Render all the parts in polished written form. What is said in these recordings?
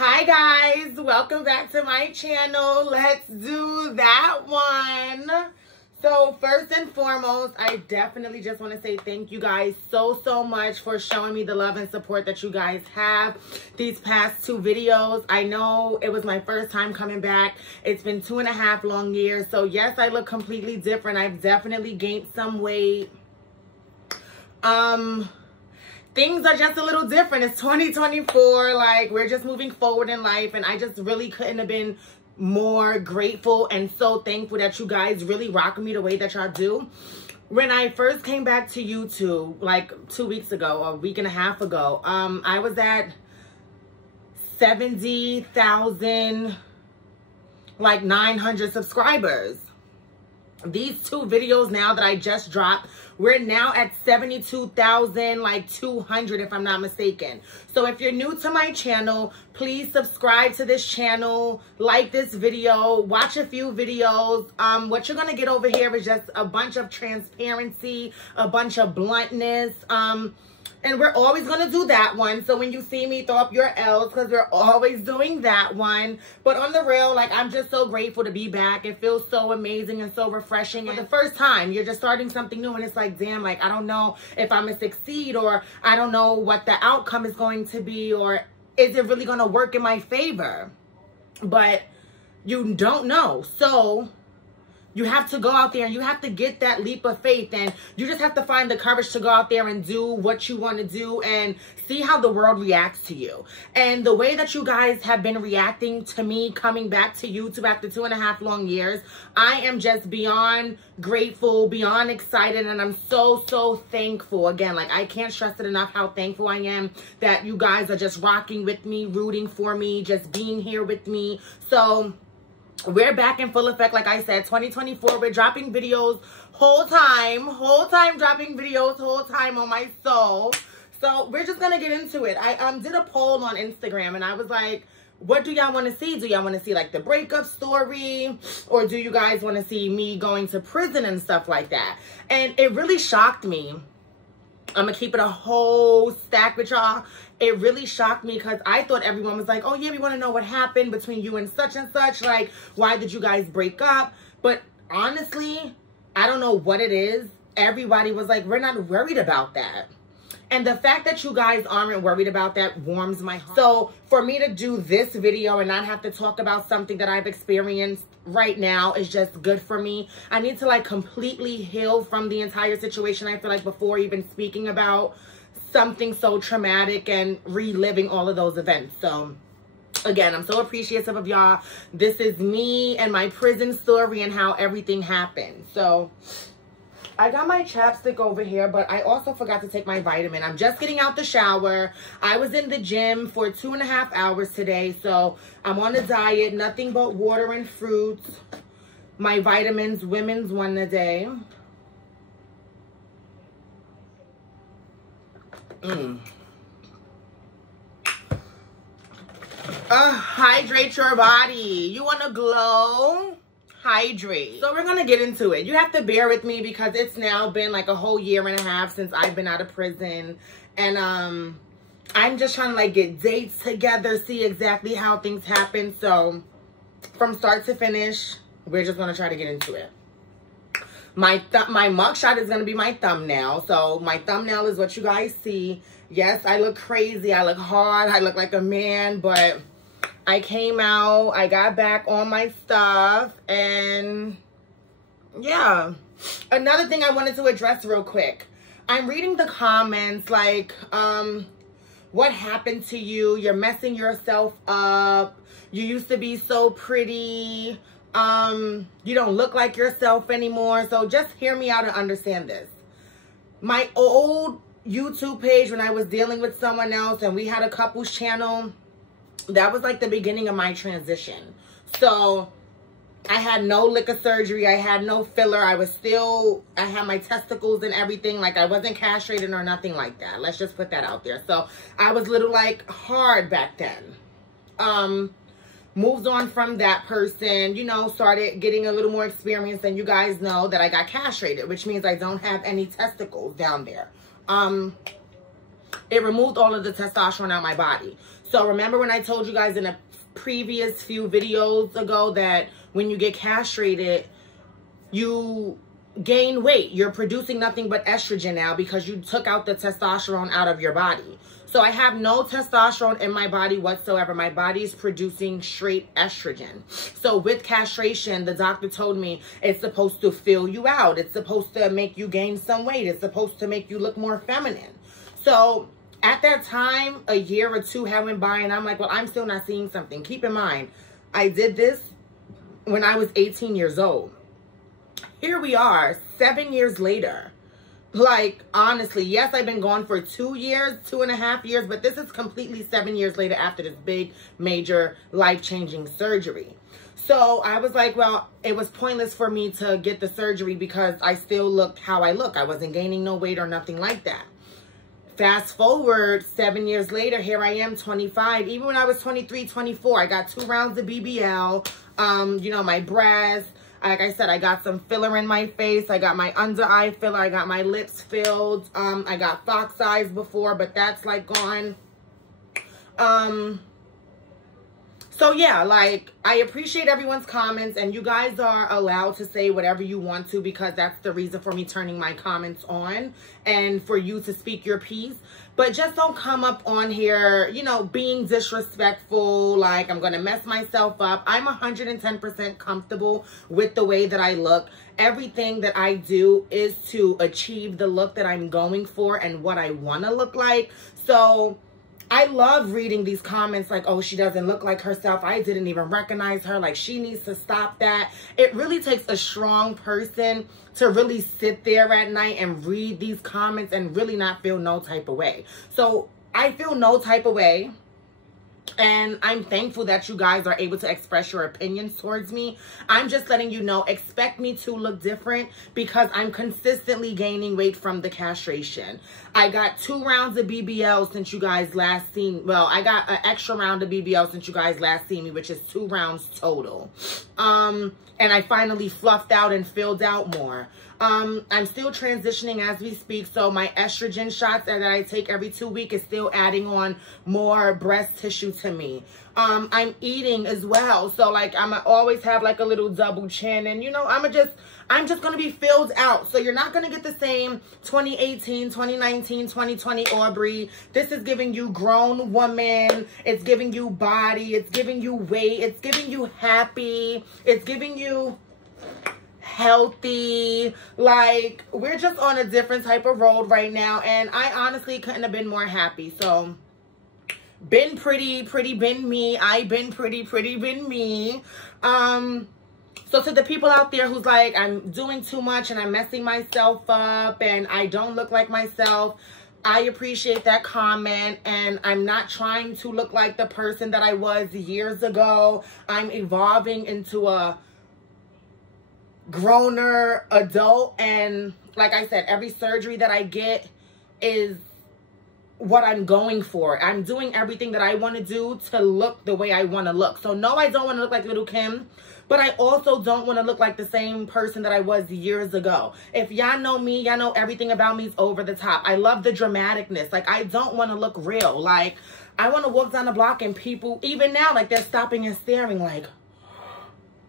Hi guys, welcome back to my channel. Let's do that one. So first and foremost, I definitely just want to say thank you guys so much for showing me the love and support that you guys have these past 2 videos. I know it was my first time coming back. It's been 2.5 long years. So yes, I look completely different. I've definitely gained some weight. Things are just a little different. It's 2024. Like, we're just moving forward in life, and I just really couldn't have been more grateful and so thankful that you guys really rock me the way that y'all do. When I first came back to YouTube, like 2 weeks ago, a week and a half ago, I was at 70,000, like 900 subscribers. These 2 videos now that I just dropped, we're now at 72,000, like 200 if I'm not mistaken. So if you're new to my channel, please subscribe to this channel, like this video, watch a few videos. What you're gonna get over here is just a bunch of transparency, a bunch of bluntness, and we're always going to do that one. So when you see me, throw up your L's because we're always doing that one. But on the real, like, I'm just so grateful to be back. It feels so amazing and so refreshing. For the first time, you're just starting something new. And it's like, damn, like, I don't know if I'm going to succeed, or I don't know what the outcome is going to be, or is it really going to work in my favor? But you don't know. So you have to go out there and you have to get that leap of faith, and you just have to find the courage to go out there and do what you want to do and see how the world reacts to you. And the way that you guys have been reacting to me coming back to YouTube after 2.5 long years, I am just beyond grateful, beyond excited, and I'm so thankful. Again, like, I can't stress it enough how thankful I am that you guys are just rocking with me, rooting for me, just being here with me. So we're back in full effect. Like I said, 2024, we're dropping videos whole time dropping videos, whole time on my soul. So we're just gonna get into it. I did a poll on Instagram, and I was like, what do y'all want to see? Do y'all want to see like the breakup story, or do you guys want to see me going to prison and stuff like that? And it really shocked me. I'm gonna keep it a whole stack with y'all. It really shocked me because I thought everyone was like, oh yeah, we want to know what happened between you and such. Like, why did you guys break up? But honestly, I don't know what it is. Everybody was like, we're not worried about that. And the fact that you guys aren't worried about that warms my heart. So for me to do this video and not have to talk about something that I've experienced right now is just good for me. I need to like completely heal from the entire situation, I feel like, before even speaking about something so traumatic and reliving all of those events. So again, I'm so appreciative of y'all. This is me and my prison story and how everything happened. So I got my chapstick over here, but I also forgot to take my vitamin. I'm just getting out the shower. I was in the gym for 2.5 hours today, so I'm on a diet, nothing but water and fruits. My vitamins, women's one a day. Hydrate your body. You want to glow? Hydrate. So we're gonna get into it. You have to bear with me because it's now been like a whole 1.5 years since I've been out of prison, and I'm just trying to like get dates together, see exactly how things happen. So from start to finish, we're just gonna try to get into it. My mugshot is gonna be my thumbnail. So my thumbnail is what you guys see. Yes, I look crazy, I look hard, I look like a man, but I came out, I got back on my stuff, and yeah. Another thing I wanted to address real quick. I'm reading the comments like, what happened to you? You're messing yourself up. You used to be so pretty. You don't look like yourself anymore. So just hear me out and understand this. My old YouTube page, when I was dealing with someone else and we had a couples channel, that was like the beginning of my transition. So I had no liquor surgery. I had no filler. I had my testicles and everything. Like, I wasn't castrated or nothing like that. Let's just put that out there. So I was little like hard back then. Moved on from that person, you know, started getting a little more experience, and you guys know that I got castrated, which means I don't have any testicles down there. it removed all of the testosterone out of my body. So remember when I told you guys in a previous few videos ago that when you get castrated, you gain weight. You're producing nothing but estrogen now because you took out the testosterone out of your body. So I have no testosterone in my body whatsoever. My body is producing straight estrogen. So with castration, the doctor told me it's supposed to fill you out. It's supposed to make you gain some weight. It's supposed to make you look more feminine. So at that time, a year or two had went by and I'm like, well, I'm still not seeing something. Keep in mind, I did this when I was 18 years old. Here we are, 7 years later. Like, honestly, yes, I've been gone for 2 years, 2.5 years, but this is completely 7 years later after this big, major, life-changing surgery. So I was like, well, it was pointless for me to get the surgery because I still looked how I look. I wasn't gaining no weight or nothing like that. Fast forward 7 years later, here I am, 25. Even when I was 23, 24, I got 2 rounds of BBL, you know, my breasts. Like I said, I got some filler in my face. I got my under eye filler. I got my lips filled. I got fox eyes before, but that's like gone. So yeah, like, I appreciate everyone's comments, and you guys are allowed to say whatever you want to because that's the reason for me turning my comments on and for you to speak your piece. But just don't come up on here, you know, being disrespectful, like I'm going to mess myself up. I'm 110% comfortable with the way that I look. Everything that I do is to achieve the look that I'm going for and what I want to look like. So I love reading these comments like, oh, she doesn't look like herself. I didn't even recognize her. Like, she needs to stop that. It really takes a strong person to really sit there at night and read these comments and really not feel no type of way. So I feel no type of way. And I'm thankful that you guys are able to express your opinions towards me. I'm just letting you know, expect me to look different because I'm consistently gaining weight from the castration. I got 2 rounds of BBL since you guys last seen. Well, I got an extra round of BBL since you guys last seen me, which is 2 rounds total. And I finally fluffed out and filled out more. I'm still transitioning as we speak, so my estrogen shots that I take every 2 weeks is still adding on more breast tissue to me. I'm eating as well, so like I'm gonna always have like a little double chin, and you know, I'm just gonna be filled out. So you're not gonna get the same 2018, 2019, 2020 Aubrey. This is giving you grown woman. It's giving you body. It's giving you weight. It's giving you happy. It's giving you healthy. Like, we're just on a different type of road right now, and I honestly couldn't have been more happy. So been pretty been me. I been pretty been me. So to the people out there who's like, I'm doing too much and I'm messing myself up and I don't look like myself, I appreciate that comment, and I'm not trying to look like the person that I was years ago. I'm evolving into a growner adult, and like I said, every surgery that I get is what I'm going for. I'm doing everything that I want to do to look the way I want to look. So no, I don't want to look like Little Kim, but I also don't want to look like the same person that I was years ago. If y'all know me, y'all know everything about me is over the top. I love the dramaticness. Like, I don't want to look real. Like, I want to walk down the block and people, even now, like, they're stopping and staring like,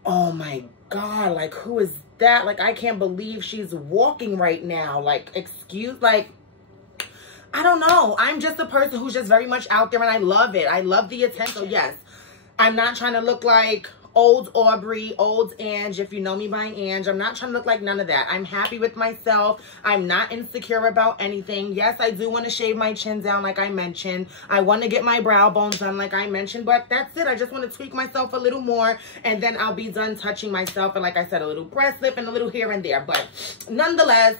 oh my God, like, who is that? Like, I can't believe she's walking right now. Like, excuse, like, I don't know. I'm just a person who's just very much out there, and I love it. I love the attention. So yes, I'm not trying to look like old Aubrey, old Ange, if you know me by Ange. I'm not trying to look like none of that. I'm happy with myself. I'm not insecure about anything. Yes, I do want to shave my chin down like I mentioned. I want to get my brow bones done like I mentioned, but that's it. I just want to tweak myself a little more, and then I'll be done touching myself. And like I said, a little breast lift and a little here and there. But nonetheless,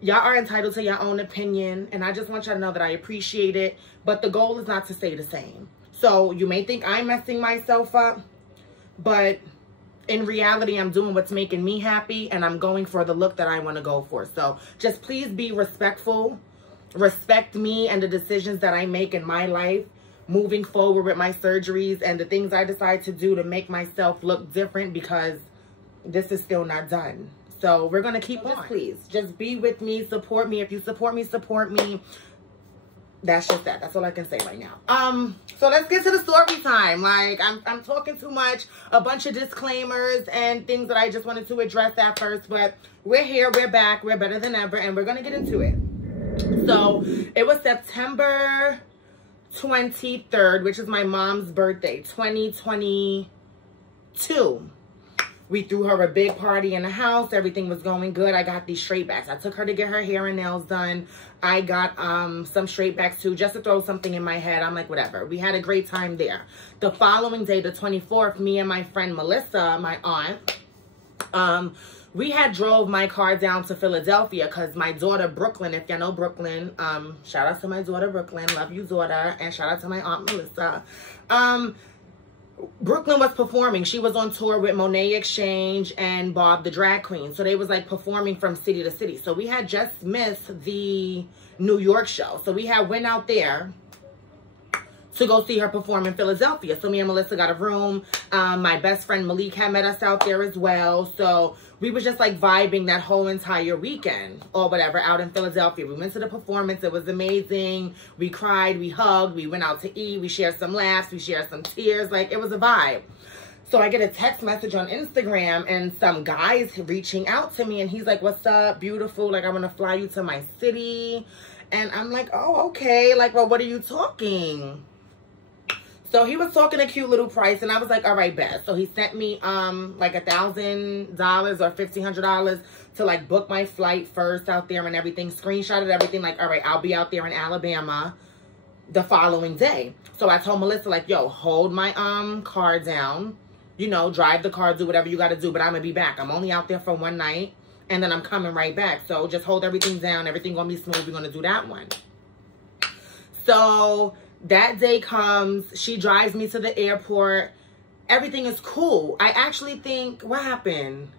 y'all are entitled to your own opinion, and I just want y'all to know that I appreciate it, but the goal is not to stay the same. So you may think I'm messing myself up, but in reality, I'm doing what's making me happy, and I'm going for the look that I want to go for. So just please be respectful. Respect me and the decisions that I make in my life moving forward with my surgeries and the things I decide to do to make myself look different, because this is still not done. So we're going to keep on. Please just be with me. Support me. If you support me, support me. that's just that. That's all I can say right now. So let's get to the story time. Like, I'm talking too much. A bunch of disclaimers and things that I just wanted to address at first. But we're here. We're back. We're better than ever. And we're going to get into it. So it was September 23rd, which is my mom's birthday, 2022. We threw her a big party in the house. Everything was going good. I got these straight backs. I took her to get her hair and nails done. I got some straight backs too, just to throw something in my head. I'm like, whatever. We had a great time there. The following day, the 24th, me and my friend Melissa, my aunt, we had drove my car down to Philadelphia because my daughter, Brooklyn, if y'all know Brooklyn, shout out to my daughter, Brooklyn. Love you, daughter. And shout out to my aunt, Melissa. Brooklyn was performing. She was on tour with Monet Exchange and Bob the Drag Queen. So they was like performing from city to city. So we had just missed the New York show. So we had went out there to go see her perform in Philadelphia. So me and Melissa got a room. My best friend Malik had met us out there as well. So we was just like vibing that whole entire weekend or whatever out in Philadelphia. We went to the performance. It was amazing. We cried, we hugged, we went out to eat, we shared some laughs, we shared some tears. Like, it was a vibe. So I get a text message on Instagram and some guys reaching out to me, and he's like, what's up, beautiful? Like, I want to fly you to my city. And I'm like, oh, okay. Like, well, what are you talking? So he was talking a cute little price, and I was like, all right, bet. So he sent me like $1,000 or $1,500 to like book my flight first out there and everything. Screenshotted everything, like, all right, I'll be out there in Alabama the following day. So I told Melissa, like, yo, hold my car down, you know, drive the car, do whatever you got to do, but I'm gonna be back. I'm only out there for one night, and then I'm coming right back. So just hold everything down. Everything gonna be smooth. We're gonna do that one. So that day comes, she drives me to the airport. Everything is cool. I actually think, what happened?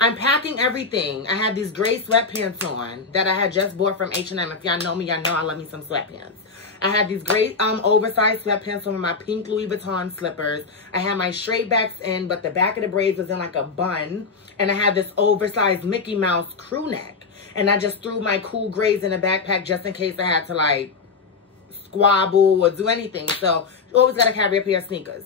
I'm packing everything. I had these gray sweatpants on that I had just bought from H&M. If y'all know me, y'all know I love me some sweatpants. I had these great oversized sweatpants on with my pink Louis Vuitton slippers. I had my straight backs in, but the back of the braids was in like a bun. And I had this oversized Mickey Mouse crew neck. And I just threw my cool grays in a backpack just in case I had to like squabble or do anything. So you always gotta carry a pair of sneakers.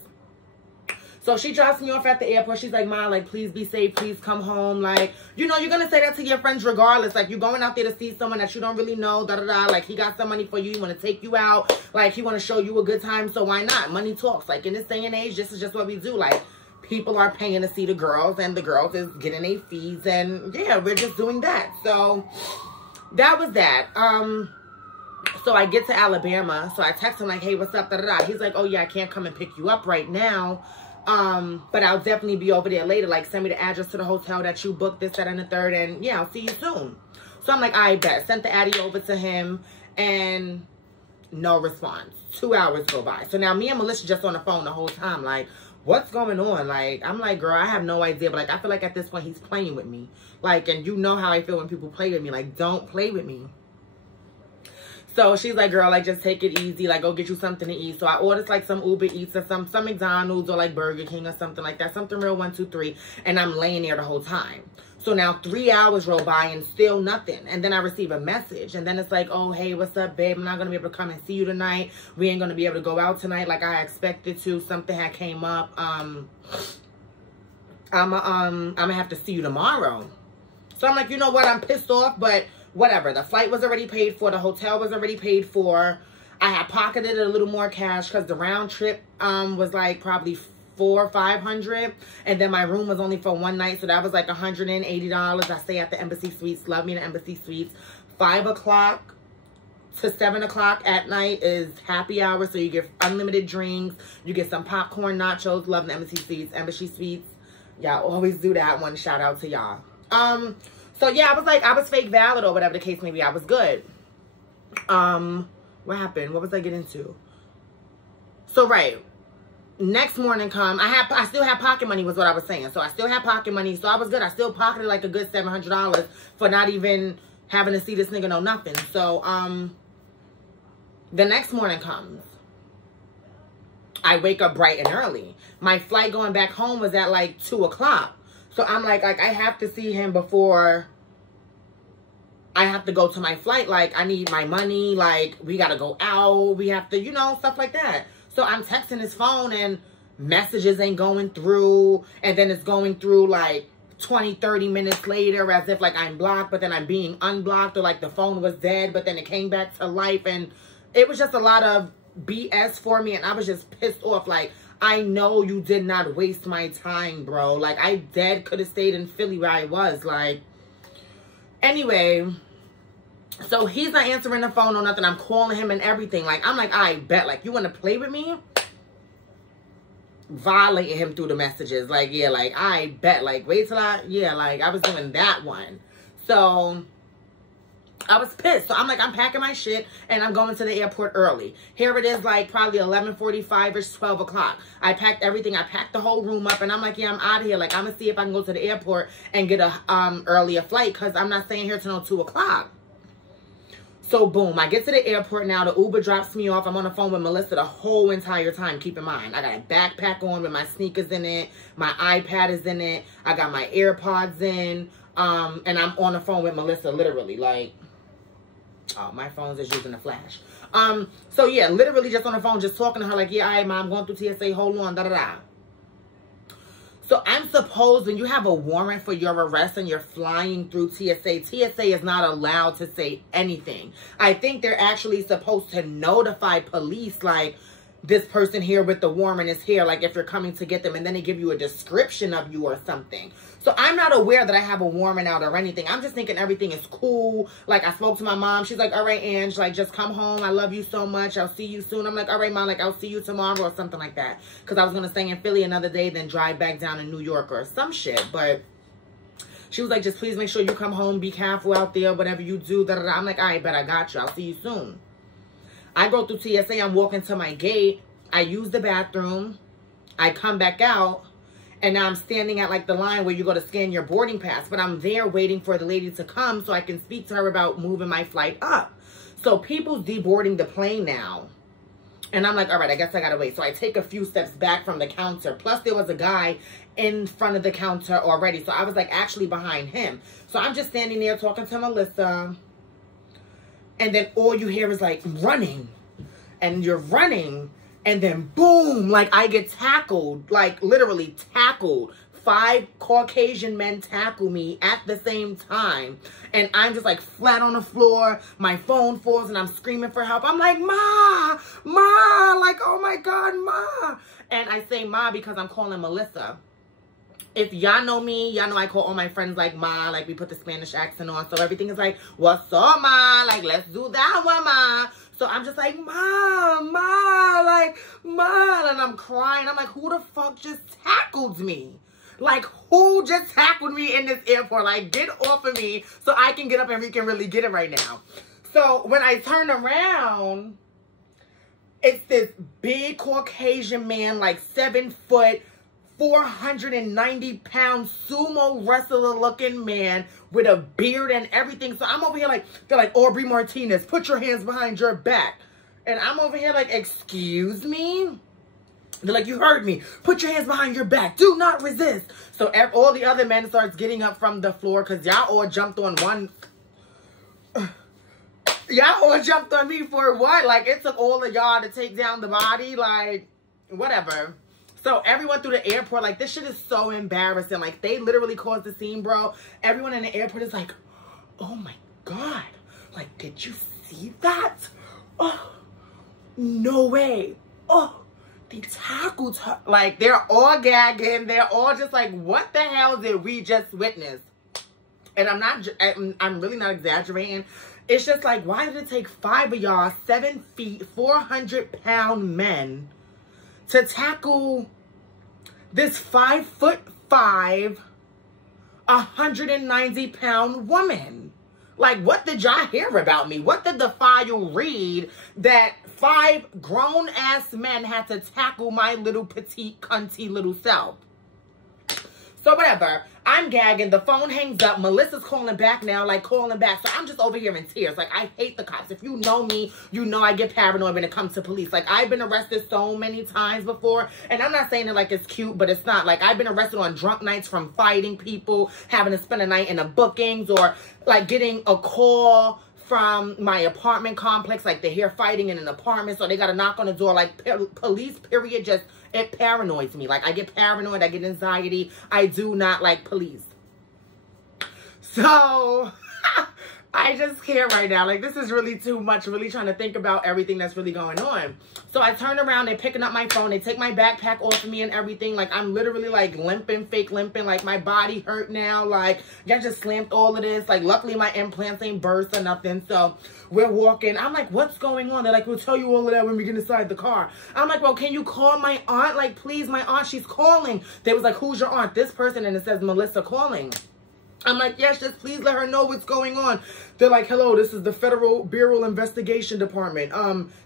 So she drops me off at the airport. She's like, Ma, like, please be safe, please come home. Like, you know, you're gonna say that to your friends regardless. Like, you're going out there to see someone that you don't really know, like, he got some money for you, he wanna take you out, like, he wanna show you a good time, so why not? Money talks. Like, in this day and age, this is just what we do. Like, people are paying to see the girls, and the girls is getting their fees, and yeah, we're just doing that. So that was that. So I get to Alabama. So I text him like, hey, what's up? He's like, oh yeah, I can't come and pick you up right now. But I'll definitely be over there later. Like, send me the address to the hotel that you booked, this, that, and the third. And yeah, I'll see you soon. So I'm like, I bet. Sent the Addy over to him, and no response. 2 hours go by. So now me and Melissa just on the phone the whole time. Like, what's going on? Like, I'm like, girl, I have no idea. But like, I feel like at this point he's playing with me. Like, and you know how I feel when people play with me. Like, don't play with me. So she's like, girl, like, just take it easy. Like, go get you something to eat. So I ordered, like, some Uber Eats or some McDonald's or, like, Burger King or something like that. Something real 1, 2, 3. And I'm laying there the whole time. So now 3 hours roll by and still nothing. And then I receive a message. And then it's like, oh, hey, what's up, babe? I'm not going to be able to come and see you tonight. We ain't going to be able to go out tonight like I expected to. Something had came up. I'm going to have to see you tomorrow. So I'm like, you know what? I'm pissed off, but whatever. The flight was already paid for. The hotel was already paid for. I had pocketed a little more cash because the round trip was like probably $400 or $500. And then my room was only for one night. So that was like $180. I stay at the Embassy Suites. Love me in the Embassy Suites. 5 o'clock to 7 o'clock at night is happy hour. So you get unlimited drinks. You get some popcorn, nachos. Love the Embassy Suites. Embassy Suites. Y'all always do that one. Shout out to y'all. So yeah, I was like, I was fake valid or whatever the case may be. I was good. What happened? What was I getting to? So right, next morning come, I still had pocket money was what I was saying. So I still had pocket money. So I was good. I still pocketed like a good $700 for not even having to see this nigga, no nothing. So, the next morning comes. I wake up bright and early. My flight going back home was at like 2 o'clock. So I'm like, I have to see him before I have to go to my flight. Like, I need my money. Like, we got to go out. We have to, you know, stuff like that. So I'm texting his phone and messages ain't going through. And then it's going through like 20, 30 minutes later as if like I'm blocked, but then I'm being unblocked, or like the phone was dead, but then it came back to life. And it was just a lot of BS for me. And I was just pissed off. Like, I know you did not waste my time, bro. Like, I dead could have stayed in Philly where I was. Like, anyway, so he's not answering the phone or nothing. I'm calling him and everything. Like, I'm like, I bet. Like, you want to play with me? Violating him through the messages. Like, yeah, like, I bet. Like, wait till yeah, like, I was doing that one. So I was pissed. So I'm like, I'm packing my shit and I'm going to the airport early. Here it is, like probably 11:45ish, 12 o'clock. I packed everything. I packed the whole room up and I'm like, yeah, I'm out of here. Like, I'm going to see if I can go to the airport and get a earlier flight, because I'm not staying here till 2 o'clock. So boom, I get to the airport now. The Uber drops me off. I'm on the phone with Melissa the whole entire time. Keep in mind, I got a backpack on with my sneakers in it. My iPad is in it. I got my AirPods in. And I'm on the phone with Melissa literally, like, oh, my phone's just using the flash. So yeah, literally just on the phone, just talking to her like, yeah, all right, Mom, I'm going through TSA, hold on, da-da-da. So I'm supposed, when you have a warrant for your arrest and you're flying through TSA, TSA is not allowed to say anything. I think they're actually supposed to notify police, like, this person here with the warrant is here, like, if you're coming to get them, and then they give you a description of you or something. So I'm not aware that I have a warrant out or anything. I'm just thinking everything is cool. Like, I spoke to my mom. She's like, all right, Ange, like, just come home. I love you so much. I'll see you soon. I'm like, all right, Mom, like, I'll see you tomorrow or something like that. Because I was going to stay in Philly another day, then drive back down to New York or some shit. But she was like, just please make sure you come home. Be careful out there, whatever you do. Da, da, da. I'm like, all right, bet I got you. I'll see you soon. I go through TSA. I'm walking to my gate. I use the bathroom. I come back out. And now I'm standing at, like, the line where you go to scan your boarding pass. But I'm there waiting for the lady to come so I can speak to her about moving my flight up. So people's deboarding the plane now. And I'm like, all right, I guess I got to wait. So I take a few steps back from the counter. Plus, there was a guy in front of the counter already. So I was, like, actually behind him. So I'm just standing there talking to Melissa. And then all you hear is, like, running. And you're running. And then, boom, like, I get tackled, like, literally tackled. 5 Caucasian men tackle me at the same time. And I'm just, like, flat on the floor. My phone falls, and I'm screaming for help. I'm like, Ma, Ma, like, oh, my God, Ma. And I say Ma because I'm calling Melissa. If y'all know me, y'all know I call all my friends, like, Ma. Like, we put the Spanish accent on. So everything is like, what's up, Ma? Like, let's do that one, Ma. So I'm just like, Ma, like, Ma. And I'm crying. I'm like, who the fuck just tackled me? Like, who just tackled me in this airport? Like, get off of me so I can get up and we can really get it right now. So when I turn around, it's this big Caucasian man, like 7 foot, 490-pound sumo wrestler looking man with a beard and everything. So I'm over here like, they're like, Aubrey Martinez, put your hands behind your back. And I'm over here like, excuse me? They're like, you heard me. Put your hands behind your back. Do not resist. So all the other men starts getting up from the floor because y'all all jumped on one. Y'all all jumped on me for what? Like, it took all of y'all to take down the body. Like, whatever. So everyone through the airport, like, this shit is so embarrassing. Like, they literally caused the scene, bro. Everyone in the airport is like, oh my God. Like, did you see that? Oh, no way. Oh, they tackled her. Like, they're all gagging. They're all just like, what the hell did we just witness? And I'm really not exaggerating. It's just like, why did it take 5 of y'all, 7 feet, 400-pound men to tackle this 5'5", 190-pound woman? Like, what did y'all hear about me? What did the file read that 5 grown-ass men had to tackle my little petite, cunty little self? So whatever, I'm gagging, the phone hangs up, Melissa's calling back now, like calling back. So I'm just over here in tears. Like, I hate the cops. If you know me, you know I get paranoid when it comes to police. Like, I've been arrested so many times before, and I'm not saying it like it's cute, but it's not. Like, I've been arrested on drunk nights from fighting people, having to spend a night in the bookings, or like getting a call from my apartment complex, like they hear fighting in an apartment, so they got to knock on the door. Like, police, period, just, it paranoids me. Like, I get paranoid, I get anxiety. I do not like police. So, I just can't right now. Like, this is really too much, really trying to think about everything that's really going on. So, I turn around, they're picking up my phone, they take my backpack off of me and everything. Like, I'm literally, like, limping, fake limping. Like, my body hurt now. Like, y'all just slammed all of this. Like, luckily, my implants ain't burst or nothing. So, we're walking. I'm like, what's going on? They're like, we'll tell you all of that when we get inside the car. I'm like, well, can you call my aunt? Like, please, my aunt, she's calling. They was like, who's your aunt? This person, and it says Melissa calling. I'm like, yes, just please let her know what's going on. They're like, hello, this is the Federal Bureau Investigation Department.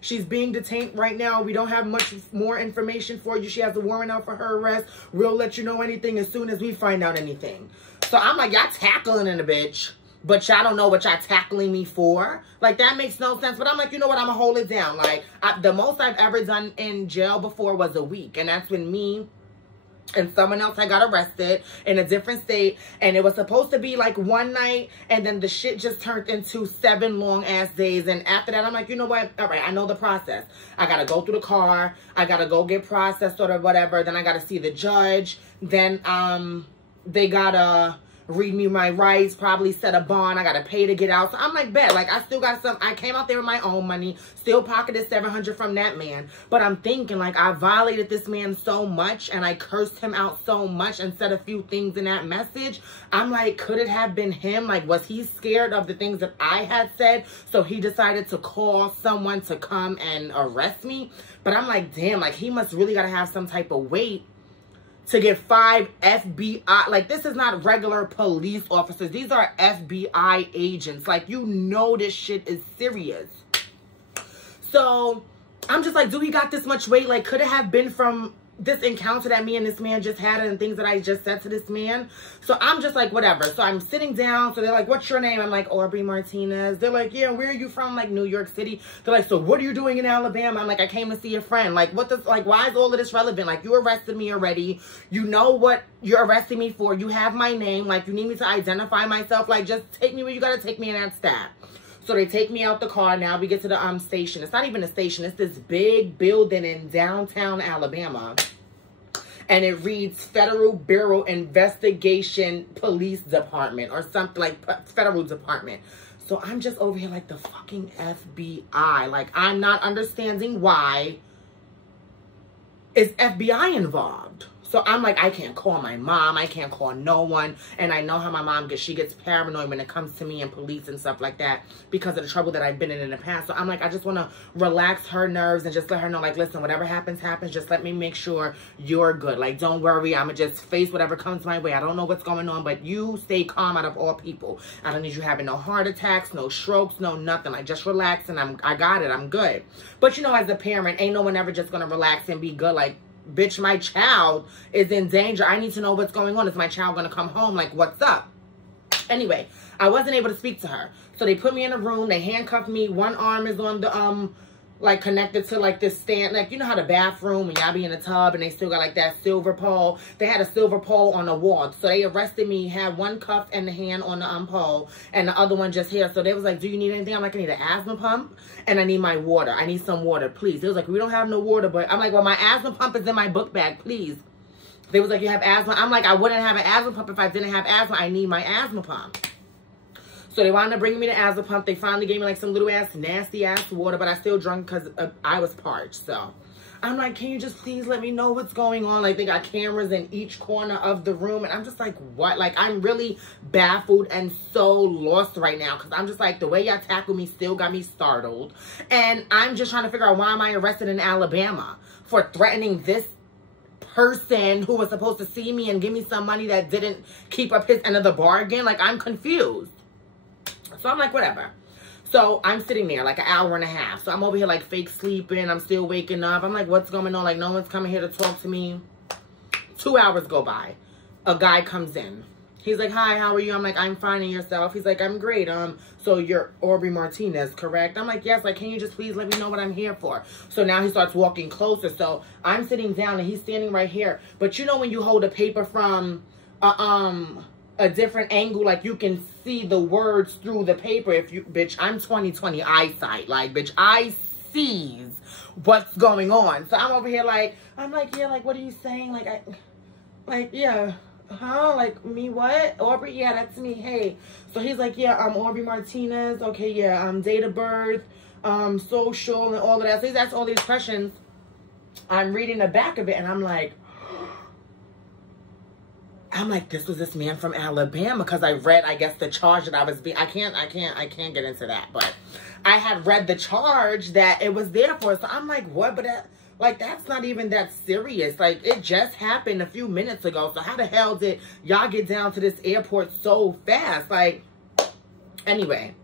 She's being detained right now. We don't have much more information for you. She has a warrant out for her arrest. We'll let you know anything as soon as we find out anything. So I'm like, y'all tackling in a bitch, but y'all don't know what y'all tackling me for. Like, that makes no sense. But I'm like, you know what? I'm going to hold it down. Like, the most I've ever done in jail before was a week. And that's when me and someone else had got arrested in a different state, and it was supposed to be like one night, and then the shit just turned into 7 long ass days. And after that, I'm like, you know what, all right, I know the process. I gotta go through the car, I gotta go get processed or whatever, then I gotta see the judge, then they gotta read me my rights, probably set a bond, I gotta pay to get out. So I'm like, bet, like, I still got some, I came out there with my own money, still pocketed $700 from that man. But I'm thinking, like, I violated this man so much, and I cursed him out so much and said a few things in that message. I'm like, could it have been him? Like, was he scared of the things that I had said, so he decided to call someone to come and arrest me? But I'm like, damn, like, he must really gotta have some type of weight to get 5 FBI, like, this is not regular police officers. These are FBI agents. Like, you know this shit is serious. So, I'm just like, do he got this much weight? Like, could it have been from this encounter that me and this man just had and things that I just said to this man? So, I'm just like, whatever. So, I'm sitting down. So, they're like, what's your name? I'm like, Aubrey Martinez. They're like, yeah, where are you from? Like, New York City. They're like, so what are you doing in Alabama? I'm like, I came to see a friend. Like, what the, like, why is all of this relevant? Like, you arrested me already. You know what you're arresting me for. You have my name. Like, you need me to identify myself. Like, just take me where you got to take me, and that's that. So they take me out the car. Now we get to the station. It's not even a station. It's this big building in downtown Alabama. And it reads Federal Bureau Investigation Police Department or something, like Federal Department. So I'm just over here like the fucking FBI. Like, I'm not understanding why is FBI involved. So I'm like, I can't call my mom. I can't call no one. And I know how my mom gets. She gets paranoid when it comes to me and police and stuff like that because of the trouble that I've been in the past. So I'm like, I just want to relax her nerves and just let her know, like, listen, whatever happens, happens. Just let me make sure you're good. Like, don't worry. I'm going to just face whatever comes my way. I don't know what's going on, but you stay calm out of all people. I don't need you having no heart attacks, no strokes, no nothing. Like, just relax and I got it. I'm good. But, you know, as a parent, ain't no one ever just going to relax and be good. Like, bitch, my child is in danger. I need to know what's going on. Is my child going to come home? Like, what's up? Anyway, I wasn't able to speak to her. So they put me in a room. They handcuffed me. One arm is on the, like, connected to, like, this stand. Like, you know how the bathroom, when y'all be in the tub and they still got, like, that silver pole. They had a silver pole on the wall. So they arrested me, had one cuff and the hand on the pole, and the other one just here. So they was like, do you need anything? I'm like, I need an asthma pump, and I need my water. I need some water, please. They was like, we don't have no water, but I'm like, well, my asthma pump is in my book bag, please. They was like, you have asthma? I'm like, I wouldn't have an asthma pump if I didn't have asthma. I need my asthma pump. So they wound up bringing me the asthma pump. They finally gave me like some little ass, nasty ass water, but I still drunk because I was parched. So I'm like, can you just please let me know what's going on? Like, they got cameras in each corner of the room. And I'm just like, what? Like, I'm really baffled and so lost right now. Because I'm just like, the way y'all tackled me still got me startled. And I'm just trying to figure out, why am I arrested in Alabama for threatening this person who was supposed to see me and give me some money that didn't keep up his end of the bargain? Like, I'm confused. So I'm like, whatever. So I'm sitting there like an hour and a half. So I'm over here like fake sleeping. I'm still waking up. I'm like, what's going on? Like, no one's coming here to talk to me. 2 hours go by. a guy comes in. He's like, hi, how are you? I'm like, I'm fine, and yourself? He's like, I'm great. So you're Aubrey Martinez, correct? I'm like, yes. Like, can you just please let me know what I'm here for? So now he starts walking closer. So I'm sitting down and he's standing right here. But you know when you hold a paper from a different angle, like you can see the words through the paper. If you, bitch, I'm 20/20 eyesight. Like, bitch, I sees what's going on. So I'm over here like, I'm like, yeah, like, what are you saying? Like, yeah. Huh? Like, me what? Aubrey? Yeah, that's me. Hey. So he's like, yeah, I'm Aubrey Martinez. Okay, yeah, date of birth, social, and all of that. So he's asking all these questions. I'm reading the back of it, and I'm like, this was this man from Alabama, because I read, I guess, the charge that I was being, I can't get into that, but I had read the charge that it was there for. So I'm like, what? But like, that's not even that serious. Like, it just happened a few minutes ago. So how the hell did y'all get down to this airport so fast? Like, anyway,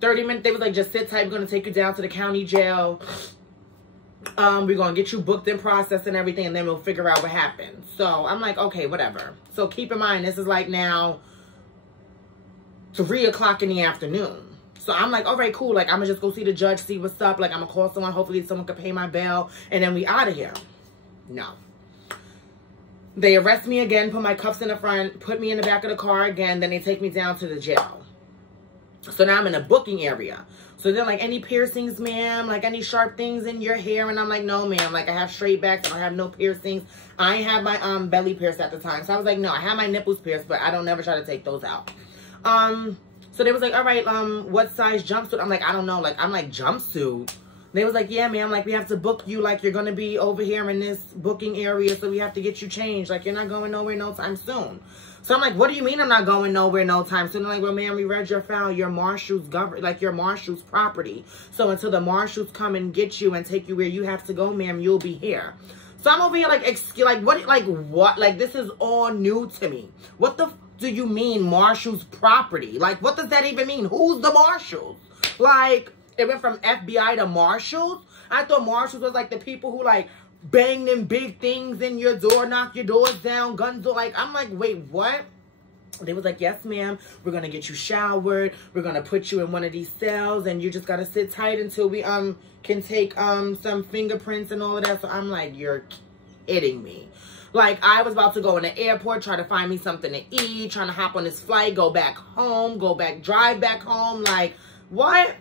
30 minutes, they was like, just sit tight. We're going to take you down to the county jail. We're going to get you booked and processed and everything, and then we'll figure out what happened. So I'm like, okay, whatever. So keep in mind, this is like now 3 o'clock in the afternoon. So I'm like, all right, cool. Like, I'm going to just go see the judge, see what's up. Like, I'm going to call someone. Hopefully someone can pay my bail. And then we out of here. No. They arrest me again, put my cuffs in the front, put me in the back of the car again. Then they take me down to the jail. So now I'm in a booking area. So they're like, any piercings, ma'am? Like, any sharp things in your hair? And I'm like, no, ma'am. Like, I have straight backs. I don't have no piercings. I ain't have my belly pierced at the time. So I was like, no, I have my nipples pierced, but I don't never try to take those out. So they was like, all right, what size jumpsuit? I'm like, I don't know. Like, I'm like, jumpsuit? They was like, yeah, ma'am. Like, we have to book you. Like, you're going to be over here in this booking area, so we have to get you changed. Like, you're not going nowhere no time soon. So I'm like, what do you mean I'm not going nowhere no time soon? They're like, well, ma'am, we read your file. Your marshal's your marshal's property. So until the marshals come and get you and take you where you have to go, ma'am, you'll be here. So I'm over here like, what? Like, this is all new to me. What the do you mean marshal's property? Like, what does that even mean? Who's the marshals? Like, it went from FBI to marshals? I thought marshals was like the people who like bang them big things in your door, knock your doors down, guns. Like, I'm like, wait, what? They was like, yes, ma'am, we're going to get you showered. We're going to put you in one of these cells, and you just got to sit tight until we can take some fingerprints and all of that. So I'm like, you're kidding me. Like, I was about to go in the airport, try to find me something to eat, trying to hop on this flight, go back home, drive back home. Like, what?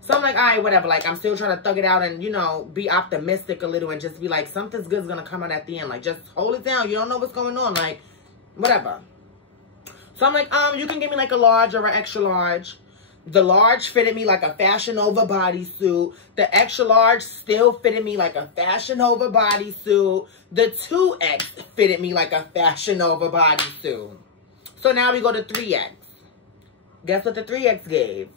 So I'm like, all right, whatever. Like, I'm still trying to thug it out and, you know, be optimistic a little and just be like, something's good's going to come out at the end. Like, just hold it down. You don't know what's going on. Like, whatever. So I'm like, you can give me like a large or an extra large. The large fitted me like a Fashion Nova bodysuit. The extra large still fitted me like a Fashion Nova bodysuit. The 2X fitted me like a Fashion Nova bodysuit. So now we go to 3X. Guess what the 3X gave?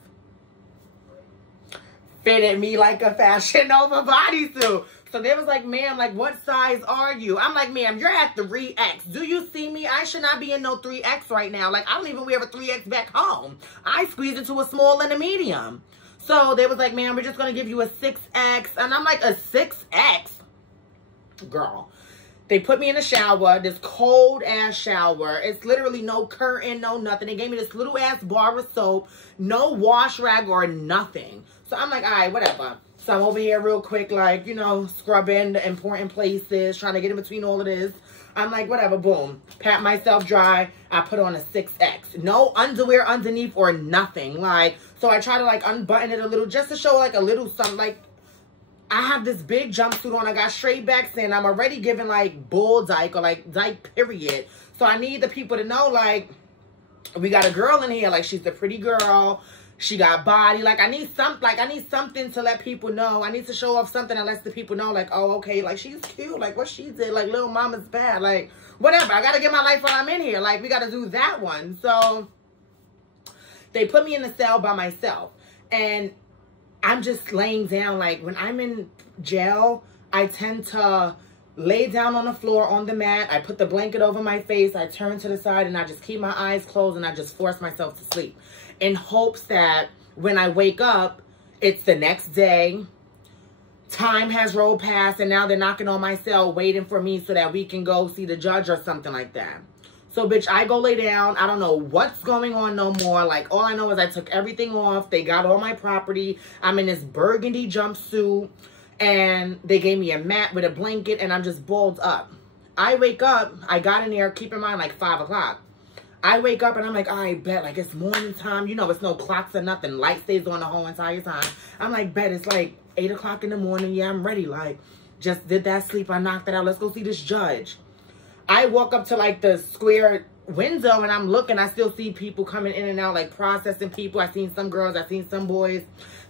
Fitted me like a Fashion Nova bodysuit. So they was like, ma'am, like, what size are you? I'm like, ma'am, you're at 3X. Do you see me? I should not be in no 3X right now. Like, I don't even wear a 3X back home. I squeeze into a small and a medium. So they was like, ma'am, we're just going to give you a 6X. And I'm like, a 6X? Girl. They put me in a shower, this cold-ass shower. It's literally no curtain, no nothing. They gave me this little-ass bar of soap, no wash rag or nothing. So I'm like, all right, whatever. So I'm over here real quick, like, you know, scrubbing the important places, trying to get in between all of this. I'm like, whatever, boom. Pat myself dry. I put on a 6X. No underwear underneath or nothing. Like, so I try to, like, unbutton it a little just to show, like, a little something. Like, I have this big jumpsuit on. I got straight backs in. I'm already giving, like, bull dyke or, like, dyke period. So I need the people to know, like, we got a girl in here. Like, she's a pretty girl. She got body. Like, I need something to let people know. I need to show off something that lets the people know, like, oh, okay, like, she's cute. Like, what she did, like, little mama's bad. Like, whatever. I got to get my life while I'm in here. Like, we got to do that one. So they put me in the cell by myself. And I'm just laying down. Like, when I'm in jail, I tend to lay down on the floor on the mat. I put the blanket over my face. I turn to the side, and I just keep my eyes closed, and I just force myself to sleep in hopes that when I wake up, it's the next day. Time has rolled past, and now they're knocking on my cell waiting for me so that we can go see the judge or something like that. So, bitch, I go lay down. I don't know what's going on no more. Like, all I know is I took everything off. They got all my property. I'm in this burgundy jumpsuit. And they gave me a mat with a blanket. And I'm just balled up. I wake up. I got in there, keep in mind, like 5 o'clock. I wake up and I'm like, I bet. Like, it's morning time. You know, it's no clocks or nothing. Light stays on the whole entire time. I'm like, bet. It's like 8 o'clock in the morning. Yeah, I'm ready. Like, just did that sleep. I knocked it out. Let's go see this judge. I walk up to, like, the square window, and I'm looking. I still see people coming in and out, like, processing people. I seen some girls. I seen some boys.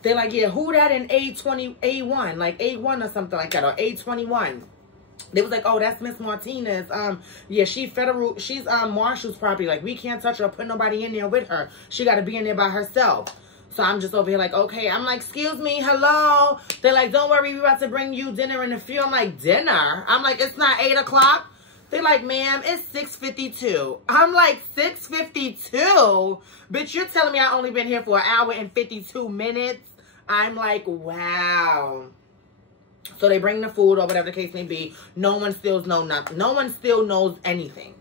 They're like, yeah, who that in A1? Like, A1 or something like that, or A21. They was like, oh, that's Miss Martinez. Yeah, she's Marshall's property. Like, we can't touch her or put nobody in there with her. She got to be in there by herself. So I'm just over here like, okay. I'm like, excuse me, hello. They're like, don't worry, we're about to bring you dinner in a few. I'm like, dinner? I'm like, it's not 8 o'clock. They're like, ma'am, it's 6:52. I'm like, 6:52? Bitch, you're telling me I only been here for an hour and 52 minutes? I'm like, wow. So they bring the food or whatever the case may be. No one still knows nothing. No one still knows anything.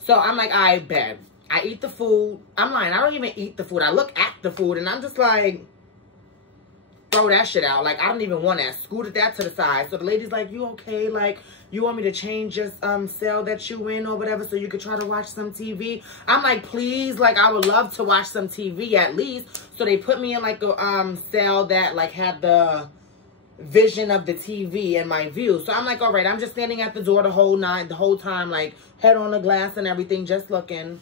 So I'm like, I bet. I eat the food. I'm lying. I don't even eat the food. I look at the food and I'm just like, throw that shit out. Like, I don't even want that. Scooted that to the side. So the lady's like, you okay? Like, you want me to change your cell that you in or whatever so you could try to watch some TV? I'm like, please. Like, I would love to watch some TV at least. So they put me in, like, a cell that, like, had the vision of the TV and my view. So I'm like, all right, I'm just standing at the door the whole time, like, head on the glass and everything, just looking.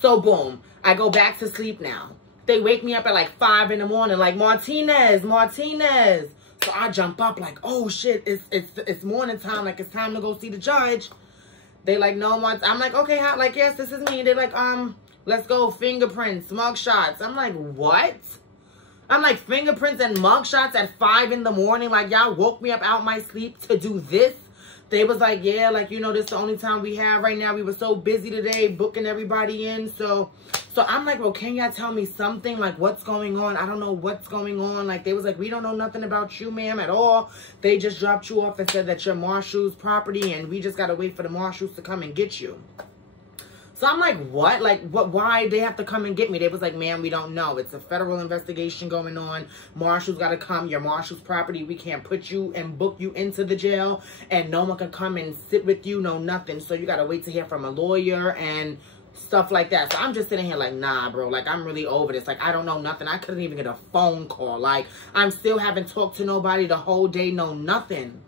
So, boom. I go back to sleep now. They wake me up at, like, 5 in the morning, like, Martinez. So I jump up like, oh shit, it's morning time, like it's time to go see the judge. They like, no, I'm like, okay, like, yes, this is me. They're like, let's go fingerprints, mug shots. I'm like, what? I'm like, fingerprints and mug shots at 5 in the morning? Like, y'all woke me up out my sleep to do this? They was like, yeah, like, you know, this is the only time we have right now. We were so busy today booking everybody in. So I'm like, well, can y'all tell me something? Like, what's going on? I don't know what's going on. Like, they was like, we don't know nothing about you, ma'am, at all. They just dropped you off and said that you're Marshall's property, and we just got to wait for the Marshalls to come and get you. So I'm like, what? Like, what? Why they have to come and get me? They was like, ma'am, we don't know. It's a federal investigation going on. Marshall's got to come. Your Marshall's property. We can't put you and book you into the jail. And no one can come and sit with you. No, nothing. So you got to wait to hear from a lawyer and stuff like that. So I'm just sitting here like, nah, bro. Like, I'm really over this. Like, I don't know nothing. I couldn't even get a phone call. Like, I'm still haven't talked to nobody the whole day. No, nothing.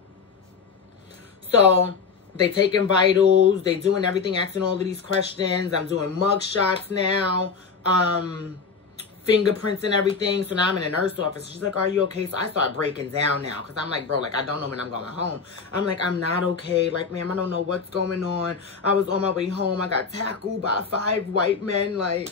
So they taking vitals. They doing everything, asking all of these questions. I'm doing mug shots now. Fingerprints and everything. So now I'm in a nurse office. She's like, are you okay? So I start breaking down now. Because I'm like, bro, like, I don't know when I'm going home. I'm like, I'm not okay. Like, ma'am, I don't know what's going on. I was on my way home. I got tackled by 5 white men. Like,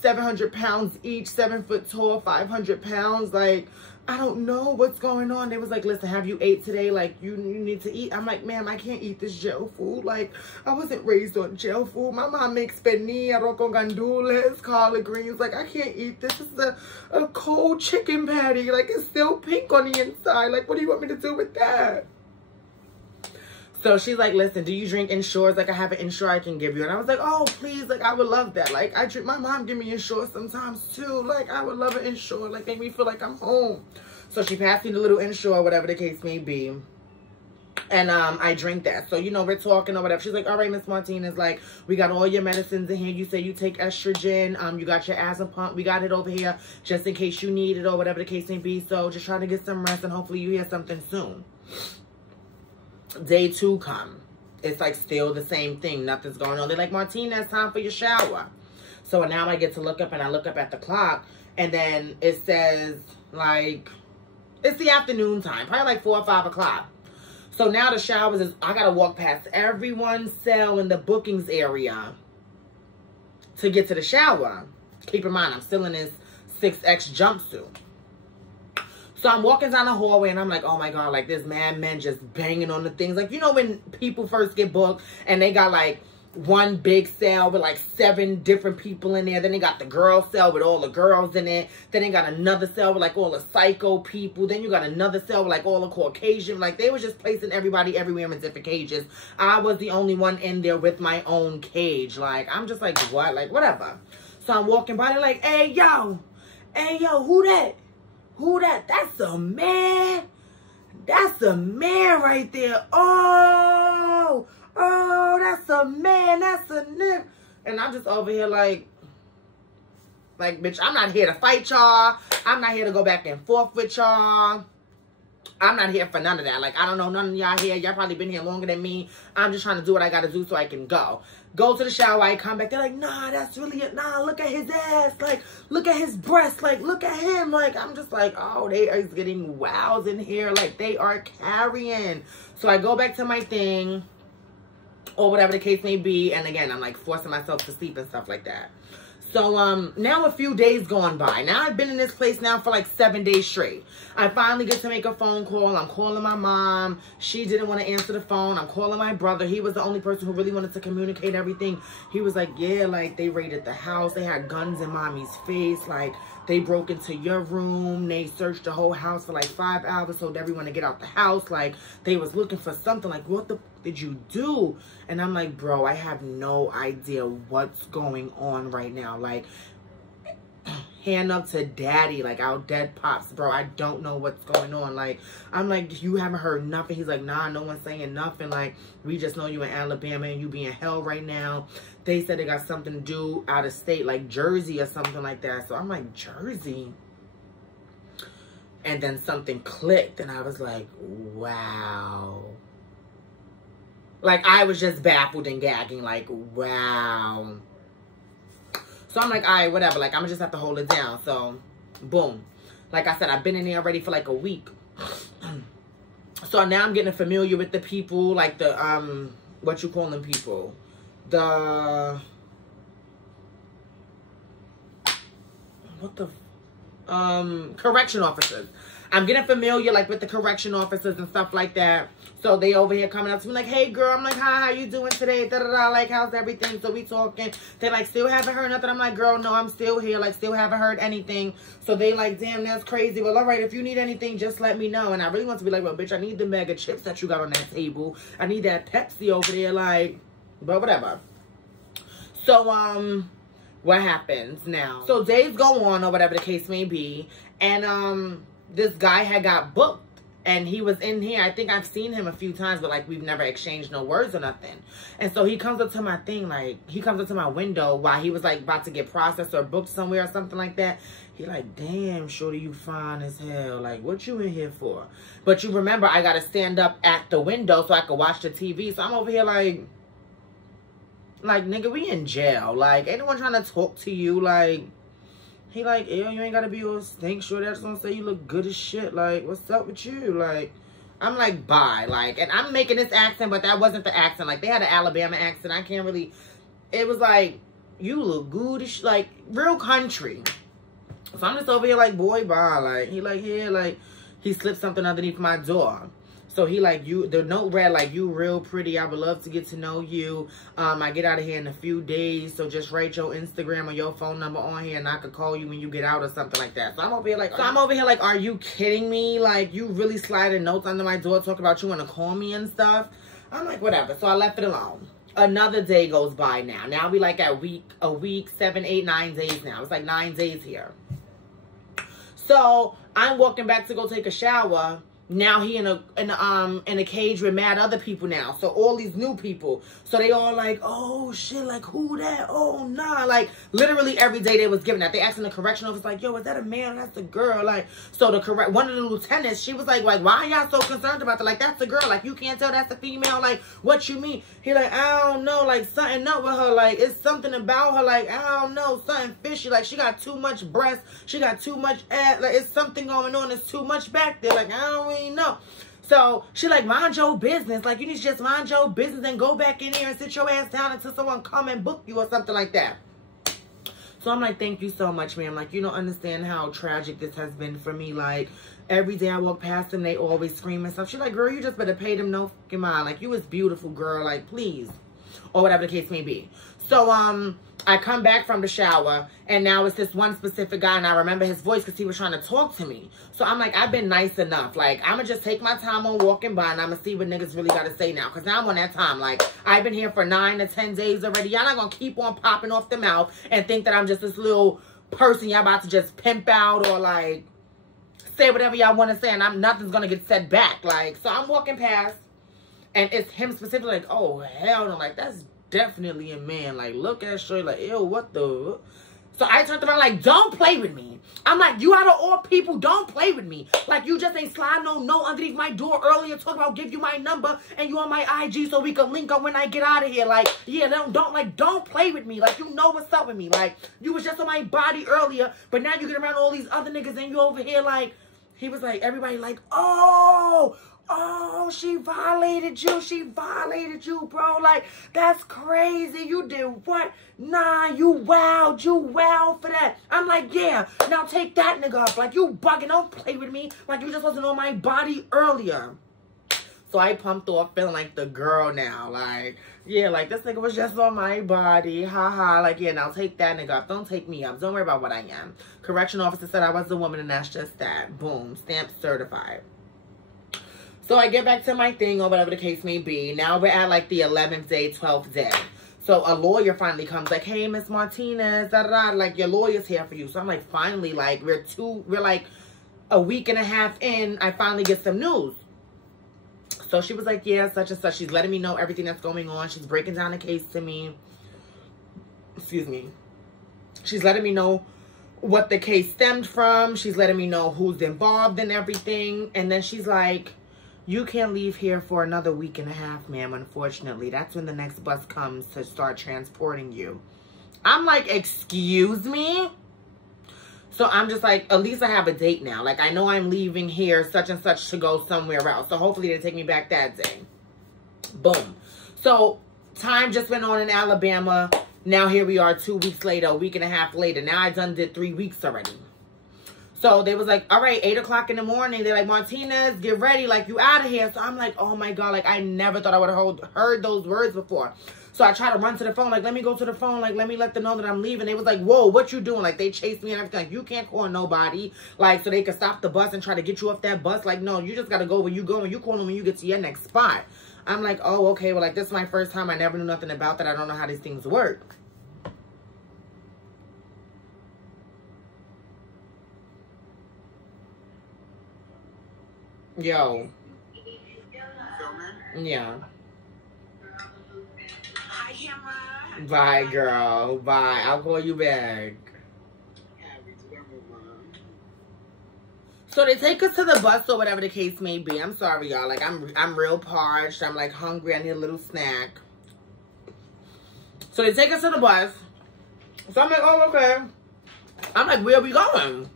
700 pounds each. 7 foot tall. 500 pounds. Like, I don't know what's going on. They was like, listen, have you ate today? Like, you need to eat. I'm like, ma'am, I can't eat this jail food. Like, I wasn't raised on jail food. My mom makes penne, arroz con gandules, collard greens. Like, I can't eat this. This is a cold chicken patty. Like, it's still pink on the inside. Like, what do you want me to do with that? So she's like, listen, do you drink Ensures? Like, I have an Ensure I can give you. And I was like, oh, please. Like, I would love that. Like, I drink, my mom give me Ensure sometimes too. Like, I would love an Ensure. Like, make me feel like I'm home. So she passed me the little Ensure, whatever the case may be. And I drink that. So, you know, we're talking or whatever. She's like, all right, Miss Martinez, like, we got all your medicines in here. You say you take estrogen. You got your asthma pump. We got it over here just in case you need it or whatever the case may be. So just try to get some rest and hopefully you hear something soon. Day 2 come. It's like still the same thing. Nothing's going on. They're like, Martinez, time for your shower. So now I get to look up and I look up at the clock. And then it says like, it's the afternoon time. Probably like 4 or 5 o'clock. So now the showers is, I got to walk past everyone's cell in the bookings area to get to the shower. Keep in mind, I'm still in this 6X jumpsuit. So I'm walking down the hallway and I'm like, oh my God, like there's mad men just banging on the things. Like, you know when people first get booked and they got like one big cell with like 7 different people in there. Then they got the girl cell with all the girls in it. Then they got another cell with like all the psycho people. Then you got another cell with like all the Caucasian. Like they was just placing everybody everywhere in different cages. I was the only one in there with my own cage. Like I'm just like, what? Like whatever. So I'm walking by, they're like, hey yo, who that? Who that? That's a man. That's a man right there. Oh, that's a man. That's a nigga. And I'm just over here like, bitch, I'm not here to fight y'all. I'm not here to go back and forth with y'all. I'm not here for none of that. Like, I don't know none of y'all here. Y'all probably been here longer than me. I'm just trying to do what I got to do so I can go. Go to the shower. I come back. They're like, nah, that's really it. Nah, look at his ass. Like, look at his breast. Like, look at him. Like, I'm just like, oh, they are getting wows in here. Like, they are carrying. So I go back to my thing or whatever the case may be. And again, I'm like forcing myself to sleep and stuff like that. So, now a few days gone by. Now I've been in this place now for like 7 days straight. I finally get to make a phone call. I'm calling my mom. She didn't want to answer the phone. I'm calling my brother. He was the only person who really wanted to communicate everything. He was like, yeah, like they raided the house. They had guns in mommy's face. Like they broke into your room. They searched the whole house for like 5 hours. Told everyone to get out the house. Like they was looking for something. Like what the did you do? And I'm like, bro, I have no idea what's going on right now. Like, hand up to daddy, like our dead pops, bro. I don't know what's going on. Like, I'm like, you haven't heard nothing? He's like, nah, no one's saying nothing. Like, we just know you in Alabama and you be in hell right now. They said they got something to do out of state, like Jersey or something like that. So I'm like, Jersey? And then something clicked and I was like, wow. Like, I was just baffled and gagging, like, wow. So I'm like, all right, whatever. Like, I'm going to just have to hold it down. So, boom. Like I said, I've been in there already for like a week. So now I'm getting familiar with the people, like the, what you call them people? The, correction officers. I'm getting familiar, like, with the correction officers and stuff like that. So they over here coming up to me like, hey, girl. I'm like, hi, how you doing today? Da-da-da, like, how's everything? So we talking. They like, still haven't heard nothing. I'm like, girl, no, I'm still here. Like, still haven't heard anything. So they like, damn, that's crazy. Well, all right, if you need anything, just let me know. And I really want to be like, well, bitch, I need the mega chips that you got on that table. I need that Pepsi over there, like, but whatever. So, what happens now? So days go on or whatever the case may be. And, this guy had got booked and he was in here. I think I've seen him a few times, but like we've never exchanged no words or nothing. And so he comes up to my thing, like he comes up to my window while he was like about to get processed or booked somewhere or something like that. He like, damn, shorty, you fine as hell. Like, what you in here for? But you remember, I got to stand up at the window so I could watch the TV. So I'm over here like, nigga, we in jail. Like, ain't no one trying to talk to you. Like, he like, ew, you ain't gotta be all stink short. I just want to say you look good as shit. Like, what's up with you? Like, I'm like, bye. Like, and I'm making this accent, but that wasn't the accent. Like, they had an Alabama accent. I can't really, it was like, you look good as like, real country. So I'm just over here like, boy, bye. Like, he like, here, like, he slipped something underneath my door. So he like, the note read like, you real pretty. I would love to get to know you. I get out of here in a few days. So just write your Instagram or your phone number on here and I could call you when you get out or something like that. So I'm over here like, are you kidding me? Like, you really sliding notes under my door talking about you want to call me and stuff? I'm like, whatever. So I left it alone. Another day goes by now. Now we like at a week, 7, 8, 9 days now. It's like 9 days here. So I'm walking back to go take a shower. Now he in a cage with mad other people now. So all these new people. So they all like, oh shit, like who that? Oh nah. Like literally every day they was giving that. They asking the correction officer like, yo, is that a man? That's a girl. Like, so one of the lieutenants, she was like, why are y'all so concerned about that? Like, that's a girl. Like, you can't tell that's a female. Like, what you mean? He like, I don't know. Like, something up with her. Like, it's something about her. Like, I don't know. Something fishy. Like, she got too much breast. She got too much ass. Like, it's something going on. There's too much back there. Like, I don't really know. So she like, mind your business. Like, you need to just mind your business and go back in here and sit your ass down until someone come and book you or something like that. So I'm like, thank you so much, ma'am. Like, you don't understand how tragic this has been for me. Like, every day I walk past them, they always scream and stuff. She's like, girl, you just better pay them no fucking mind. Like, you is beautiful, girl. Like, please. or whatever the case may be. So, I come back from the shower, and now it's this one specific guy, and I remember his voice because he was trying to talk to me. So I'm like, I've been nice enough. Like, I'm going to just take my time on walking by, and I'm going to see what niggas really got to say now. Because now I'm on that time. Like, I've been here for 9 to 10 days already. Y'all not going to keep on popping off the mouth and think that I'm just this little person y'all about to just pimp out or, like, say whatever y'all want to say, and nothing's going to get said back. Like, so I'm walking past, and it's him specifically, like, oh, hell no. Like, that's definitely a man. Like, look at straight, like, ew, what the... So I turned around like, don't play with me. I'm like, you out of all people, don't play with me. Like, you just ain't slide no note underneath my door earlier talking about give you my number and you on my IG so we can link up when I get out of here. Like, yeah, don't play with me. Like, you know what's up with me. Like, you was just on my body earlier, but now you get around all these other niggas and you over here like, he was like, everybody like, oh, she violated you. She violated you, bro. Like, that's crazy. You did what? Nah, you wowed. You wowed for that. I'm like, yeah. Now take that nigga up. Like, you bugging. Don't play with me. Like, you just wasn't on my body earlier. So I pumped off feeling like the girl now. Like, yeah, like, this nigga was just on my body. Ha. Like, yeah, now take that nigga up. Don't take me up. Don't worry about what I am. Correction officer said I was a woman, and that's just that. Boom. Stamp certified. So I get back to my thing or whatever the case may be. Now we're at like the 11th day, 12th day. So a lawyer finally comes like, hey, Miss Martinez, like your lawyer's here for you. So I'm like, finally, like we're like a week and a half in, I finally get some news. So she was like, yeah, such and such. She's letting me know everything that's going on. She's breaking down the case to me. Excuse me. She's letting me know what the case stemmed from. She's letting me know who's involved in everything. And then she's like, you can't leave here for another week and a half, ma'am, unfortunately. That's when the next bus comes to start transporting you. I'm like, excuse me? So I'm just like, at least I have a date now. Like, I know I'm leaving here such and such to go somewhere else. So hopefully they take me back that day. Boom. So time just went on in Alabama. Now here we are 2 weeks later, a week and a half later. Now I done did 3 weeks already. So they was like, all right, 8 o'clock in the morning. They're like, Martinez, get ready. Like, you out of here. So I'm like, oh, my God. Like, I never thought I would have heard those words before. So I try to run to the phone. Like, let me go to the phone. Like, let me let them know that I'm leaving. They was like, whoa, what you doing? Like, they chased me and everything. Like, you can't call nobody. Like, so they could stop the bus and try to get you off that bus. Like, no, you just got to go where you go. And you call them when you get to your next spot. I'm like, oh, okay. Well, like, this is my first time. I never knew nothing about that. I don't know how these things work. Yo. Yeah. Hi, camera. Bye, girl. Bye. I'll call you back. So they take us to the bus or whatever the case may be. I'm sorry, y'all. Like, I'm real parched. I'm, like, hungry. I need a little snack. So they take us to the bus. So I'm like, oh, okay. I'm like, where are we going?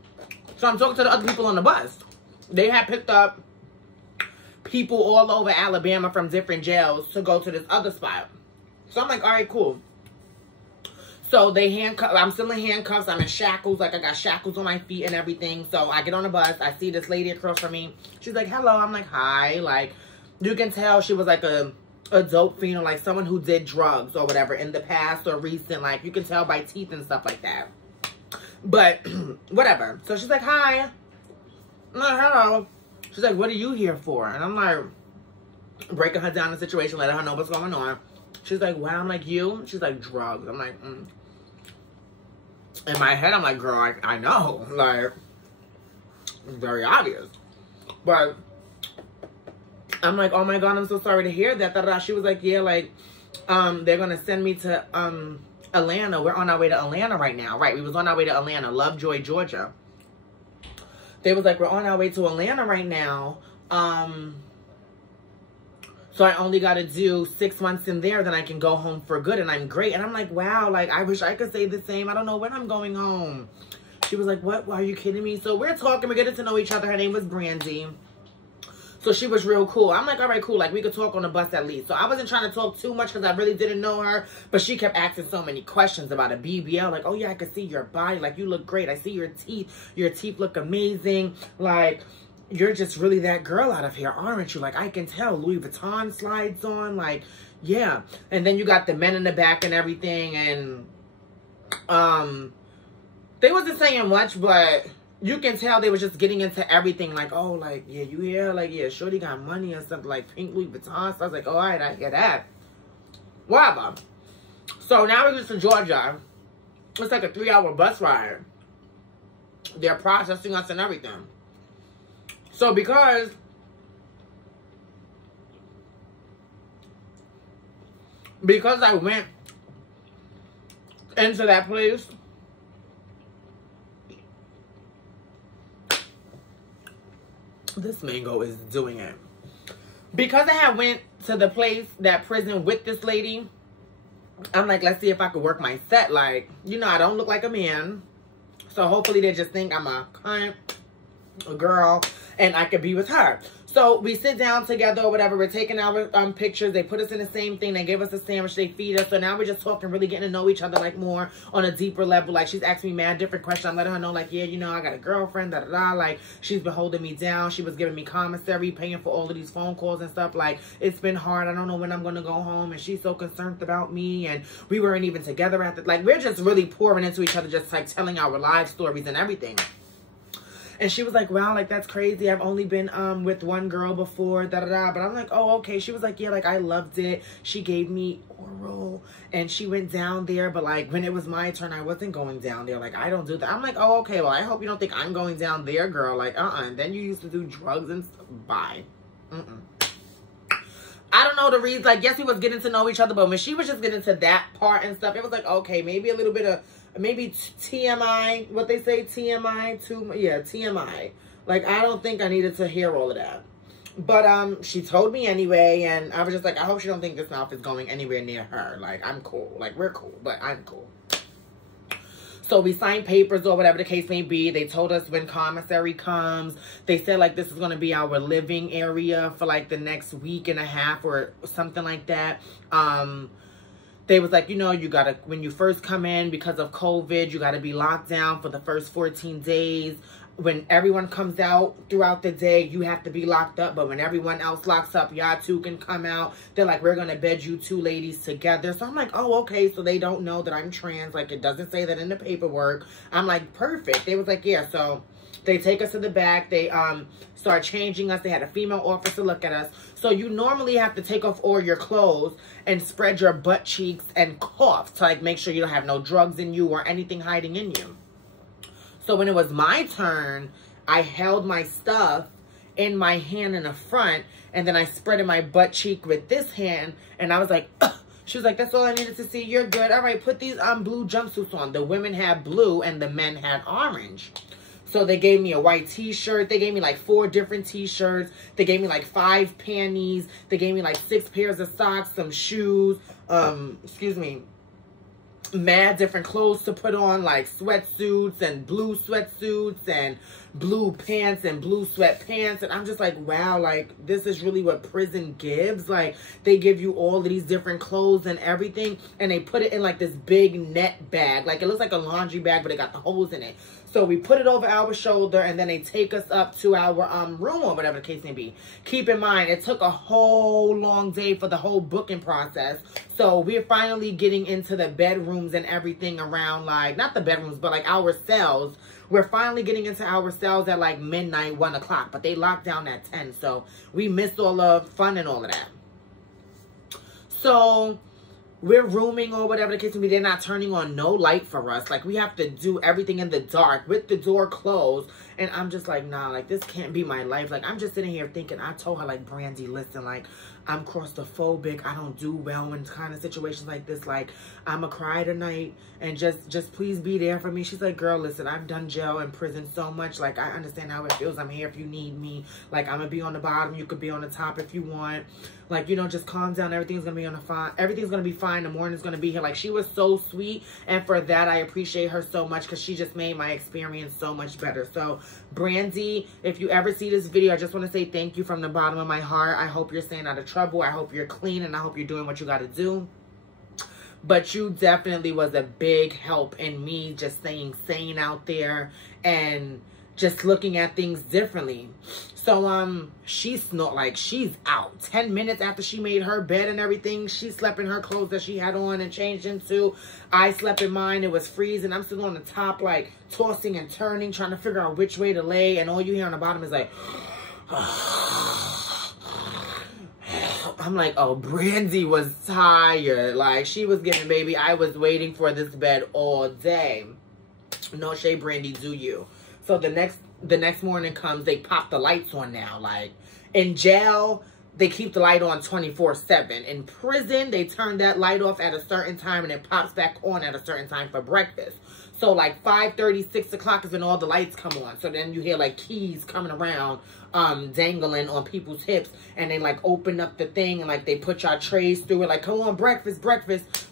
So I'm talking to the other people on the bus. They had picked up people all over Alabama from different jails to go to this other spot. So I'm like, all right, cool. So they handcuff. I'm still in handcuffs. I'm in shackles. Like, I got shackles on my feet and everything. So I get on the bus. I see this lady across from me. She's like, hello. I'm like, hi. Like, you can tell she was like a dope fiend or like someone who did drugs or whatever in the past or recent. Like, you can tell by teeth and stuff like that. But whatever. So she's like, hi. I'm like, hello. She's like, what are you here for? And I'm like, breaking her down the situation, letting her know what's going on. She's like, wow. I'm like, you? She's like, drugs. I'm like, In my head, I'm like, girl, I know. Like, it's very obvious. But I'm like, oh my God, I'm so sorry to hear that. She was like, yeah, like, they're going to send me to Atlanta. We're on our way to Atlanta right now. Right, we was on our way to Atlanta, Lovejoy, Georgia. They was like, we're on our way to Atlanta right now. So I only got to do 6 months in there. Then I can go home for good. And I'm great. And I'm like, wow. Like, I wish I could say the same. I don't know when I'm going home. She was like, what? Are you kidding me? So we're talking. We're getting to know each other. Her name was Brandy. So she was real cool. I'm like, all right, cool. Like, we could talk on the bus at least. So I wasn't trying to talk too much because I really didn't know her. But she kept asking so many questions about a BBL. Like, oh, yeah, I could see your body. Like, you look great. I see your teeth. Your teeth look amazing. Like, you're just really that girl out of here, aren't you? Like, I can tell. Louis Vuitton slides on, like, yeah. And then you got the men in the back and everything, and they wasn't saying much, but you can tell they was just getting into everything. Like, oh, like, yeah, you hear? Like, yeah, shorty got money or something, like pink Louis Vuitton. So I was like, oh, all right, I hear that. Whatever. So now we get to Georgia. It's like a 3-hour bus ride. They're processing us and everything. So because I went into that place, this mango is doing it. Because I had went to the place, that prison with this lady, I'm like, let's see if I could work my set. Like, you know, I don't look like a man. So hopefully they just think I'm a cunt, a girl, and I could be with her. So we sit down together or whatever. We're taking our pictures. They put us in the same thing. They give us a sandwich. They feed us. So now we're just talking, really getting to know each other, like, more on a deeper level. Like, she's asking me mad different questions. I'm letting her know, like, yeah, you know, I got a girlfriend, da-da-da. Like, she's been holding me down. She was giving me commissary, paying for all of these phone calls and stuff. Like, it's been hard. I don't know when I'm going to go home. And she's so concerned about me. And we weren't even together at the... Like, we're just really pouring into each other, just, like, telling our life stories and everything. And she was like, wow, like, that's crazy. I've only been with one girl before, da-da-da. But I'm like, oh, okay. She was like, yeah, like, I loved it. She gave me oral. And she went down there. But, like, when it was my turn, I wasn't going down there. Like, I don't do that. I'm like, oh, okay. Well, I hope you don't think I'm going down there, girl. Like, And then you used to do drugs and stuff. Bye. I don't know the reasons. Like, yes, we was getting to know each other. But when she was just getting to that part and stuff, it was like, okay, maybe a little bit of... Maybe TMI, what they say, TMI, TMI. Like, I don't think I needed to hear all of that. But she told me anyway, and I was just like, I hope she don't think this mouth is going anywhere near her. Like, I'm cool. Like, we're cool, but I'm cool. So we signed papers or whatever the case may be. They told us when commissary comes. They said, like, this is going to be our living area for, like, the next week and a half or something like that. They was like, you know, you gotta, when you first come in, because of COVID, you gotta be locked down for the first 14 days. When everyone comes out throughout the day, you have to be locked up. But when everyone else locks up, y'all two can come out. They're like, we're gonna bed you two ladies together. So I'm like, oh, okay. So they don't know that I'm trans. Like, it doesn't say that in the paperwork. I'm like, perfect. They was like, yeah. So they take us to the back. They start changing us. They had a female officer look at us. So you normally have to take off all your clothes and spread your butt cheeks and cough to, like, make sure you don't have no drugs in you or anything hiding in you. So when it was my turn, I held my stuff in my hand in the front, and then I spread in my butt cheek with this hand, and I was like, ugh. She was like, that's all I needed to see. You're good. All right, put these blue jumpsuits on. The women had blue and the men had orange. So they gave me a white t-shirt. They gave me like 4 different t-shirts. They gave me like 5 panties. They gave me like 6 pairs of socks, some shoes, mad different clothes to put on, like sweatsuits and blue sweatsuits and blue pants and blue sweatpants. And I'm just like, wow, like, this is really what prison gives. Like, they give you all of these different clothes and everything, and they put it in like this big net bag. Like, it looks like a laundry bag, but it got the holes in it. So we put it over our shoulder, and then they take us up to our room or whatever the case may be. Keep in mind, it took a whole long day for the whole booking process. So we're finally getting into the bedrooms and everything around, like, not the bedrooms, but like our cells. We're finally getting into our cells at like midnight, 1 o'clock, but they locked down at 10. So we missed all the fun and all of that. So we're rooming or whatever the case may be. They're not turning on no light for us. Like, we have to do everything in the dark with the door closed. And I'm just like, nah, like, this can't be my life. Like, I'm just sitting here thinking, I told her, like, Brandy, listen, like, I'm claustrophobic. I don't do well in kind of situations like this. Like, I'm a cry tonight, and just please be there for me. She's like, girl, listen, I've done jail and prison so much. Like, I understand how it feels. I'm here if you need me. Like, I'm gonna be on the bottom. You could be on the top if you want. Like, you know, just calm down. Everything's gonna be everything's gonna be fine. The morning's gonna be here. Like, she was so sweet, and for that I appreciate her so much, because she just made my experience so much better. So, Brandy, if you ever see this video, I just want to say thank you from the bottom of my heart. I hope you're staying out of trouble. I hope you're clean, and I hope you're doing what you got to do. But you definitely was a big help in me just staying sane out there and just looking at things differently. So, she's out. 10 minutes after she made her bed and everything, she slept in her clothes that she had on and changed into. I slept in mine. It was freezing. I'm still on the top, like, tossing and turning, trying to figure out which way to lay. And all you hear on the bottom is like, I'm like, oh, Brandy was tired. Like, she was getting, baby, I was waiting for this bed all day. No shade, Brandy, do you. So the next morning comes, they pop the lights on now. Like, in jail, they keep the light on 24/7. In prison, they turn that light off at a certain time and it pops back on at a certain time for breakfast. So, like, 5:30, 6 o'clock is when all the lights come on. So then you hear, like, keys coming around, dangling on people's hips. And they, like, open up the thing and, like, they put y'all trays through it. Like, come on, breakfast.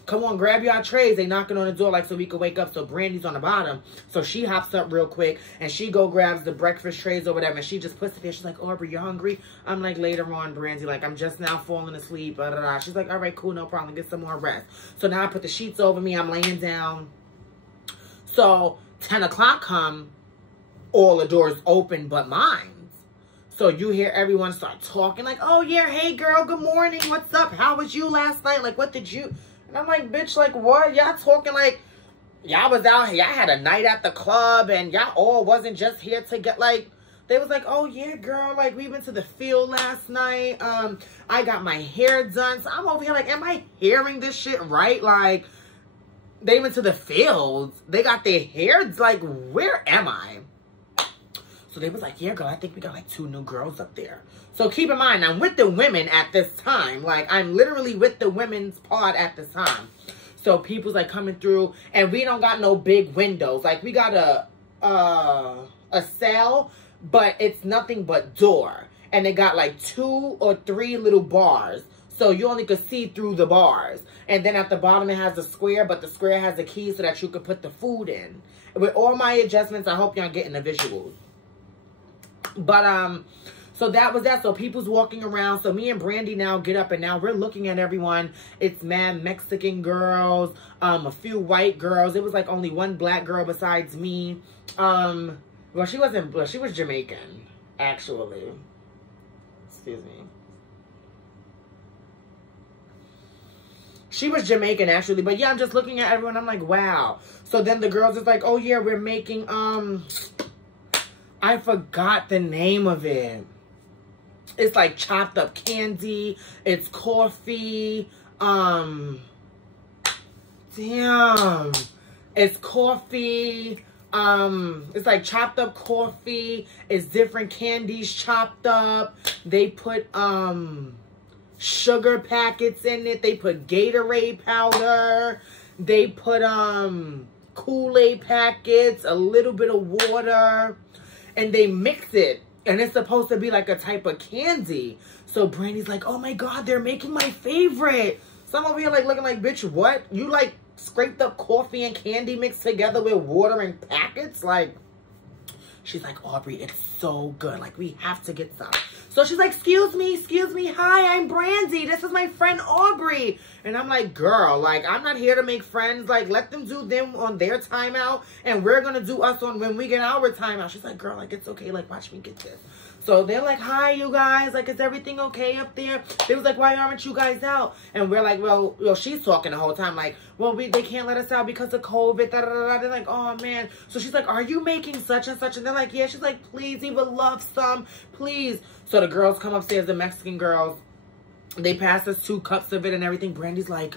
Come on, grab y'all trays. They knocking on the door, like, so we could wake up. So Brandy's on the bottom. So she hops up real quick. And she grabs the breakfast trays or whatever. And she just puts it there. She's like, Aubrey, you hungry? I'm like, later on, Brandy. Like, I'm just now falling asleep. Blah, blah, blah. She's like, all right, cool, no problem. Get some more rest. So now I put the sheets over me. I'm laying down. So 10 o'clock come, all the doors open but mine. So you hear everyone start talking like, oh yeah, hey girl, good morning, what's up? How was you last night? Like, what did you? And I'm like, bitch, like what? Y'all talking like y'all was out here, y'all had a night at the club and y'all all wasn't just here to get like, they was like, oh yeah, girl, like we went to the field last night. I got my hair done. So I'm over here like, am I hearing this shit right? Like, they went to the fields. They got their hair. Like, where am I? So they was like, yeah, girl, I think we got like 2 new girls up there. So keep in mind, I'm with the women at this time. Like, I'm literally with the women's pod at this time. So people's like coming through, and we don't got no big windows. Like, we got a cell, but it's nothing but door. And they got like 2 or 3 little bars. So you only could see through the bars. And then at the bottom it has a square, but the square has a key so that you could put the food in. With all my adjustments, I hope y'all getting the visuals. But, so that was that. So people's walking around. So me and Brandy now get up and now we're looking at everyone. It's mad Mexican girls, a few white girls. It was like only 1 black girl besides me. Well, she wasn't, well, she was Jamaican, actually. Excuse me. She was Jamaican, actually. But yeah, I'm just looking at everyone. I'm like, wow. So then the girls is like, oh, yeah, we're making, I forgot the name of it. It's like chopped up candy. It's coffee. Damn. It's coffee. It's like chopped up coffee. It's different candies chopped up. They put, sugar packets in it. They put Gatorade powder. They put Kool-Aid packets, a little bit of water, and they mix it. And it's supposed to be like a type of candy. So Brandy's like, oh my God, they're making my favorite. So I'm over here like looking like, bitch, what? You like scraped up coffee and candy mixed together with water and packets? Like, she's like, Aubrey, it's so good. Like, we have to get some. So she's like, excuse me. Hi, I'm Brandy. This is my friend Aubrey. And I'm like, girl, like, I'm not here to make friends. Like, let them do them on their timeout. And we're going to do us on when we get our timeout. She's like, girl, like, it's okay. Like, watch me get this. So they're like, hi, you guys. Like, is everything okay up there? They was like, why aren't you guys out? And we're like, well, she's talking the whole time. Like, well, they can't let us out because of COVID. Da, da, da, da. They're like, oh, man. So she's like, are you making such and such? And they're like, yeah. She's like, please, he would love some. Please. So the girls come upstairs, the Mexican girls. They pass us 2 cups of it and everything. Brandy's like,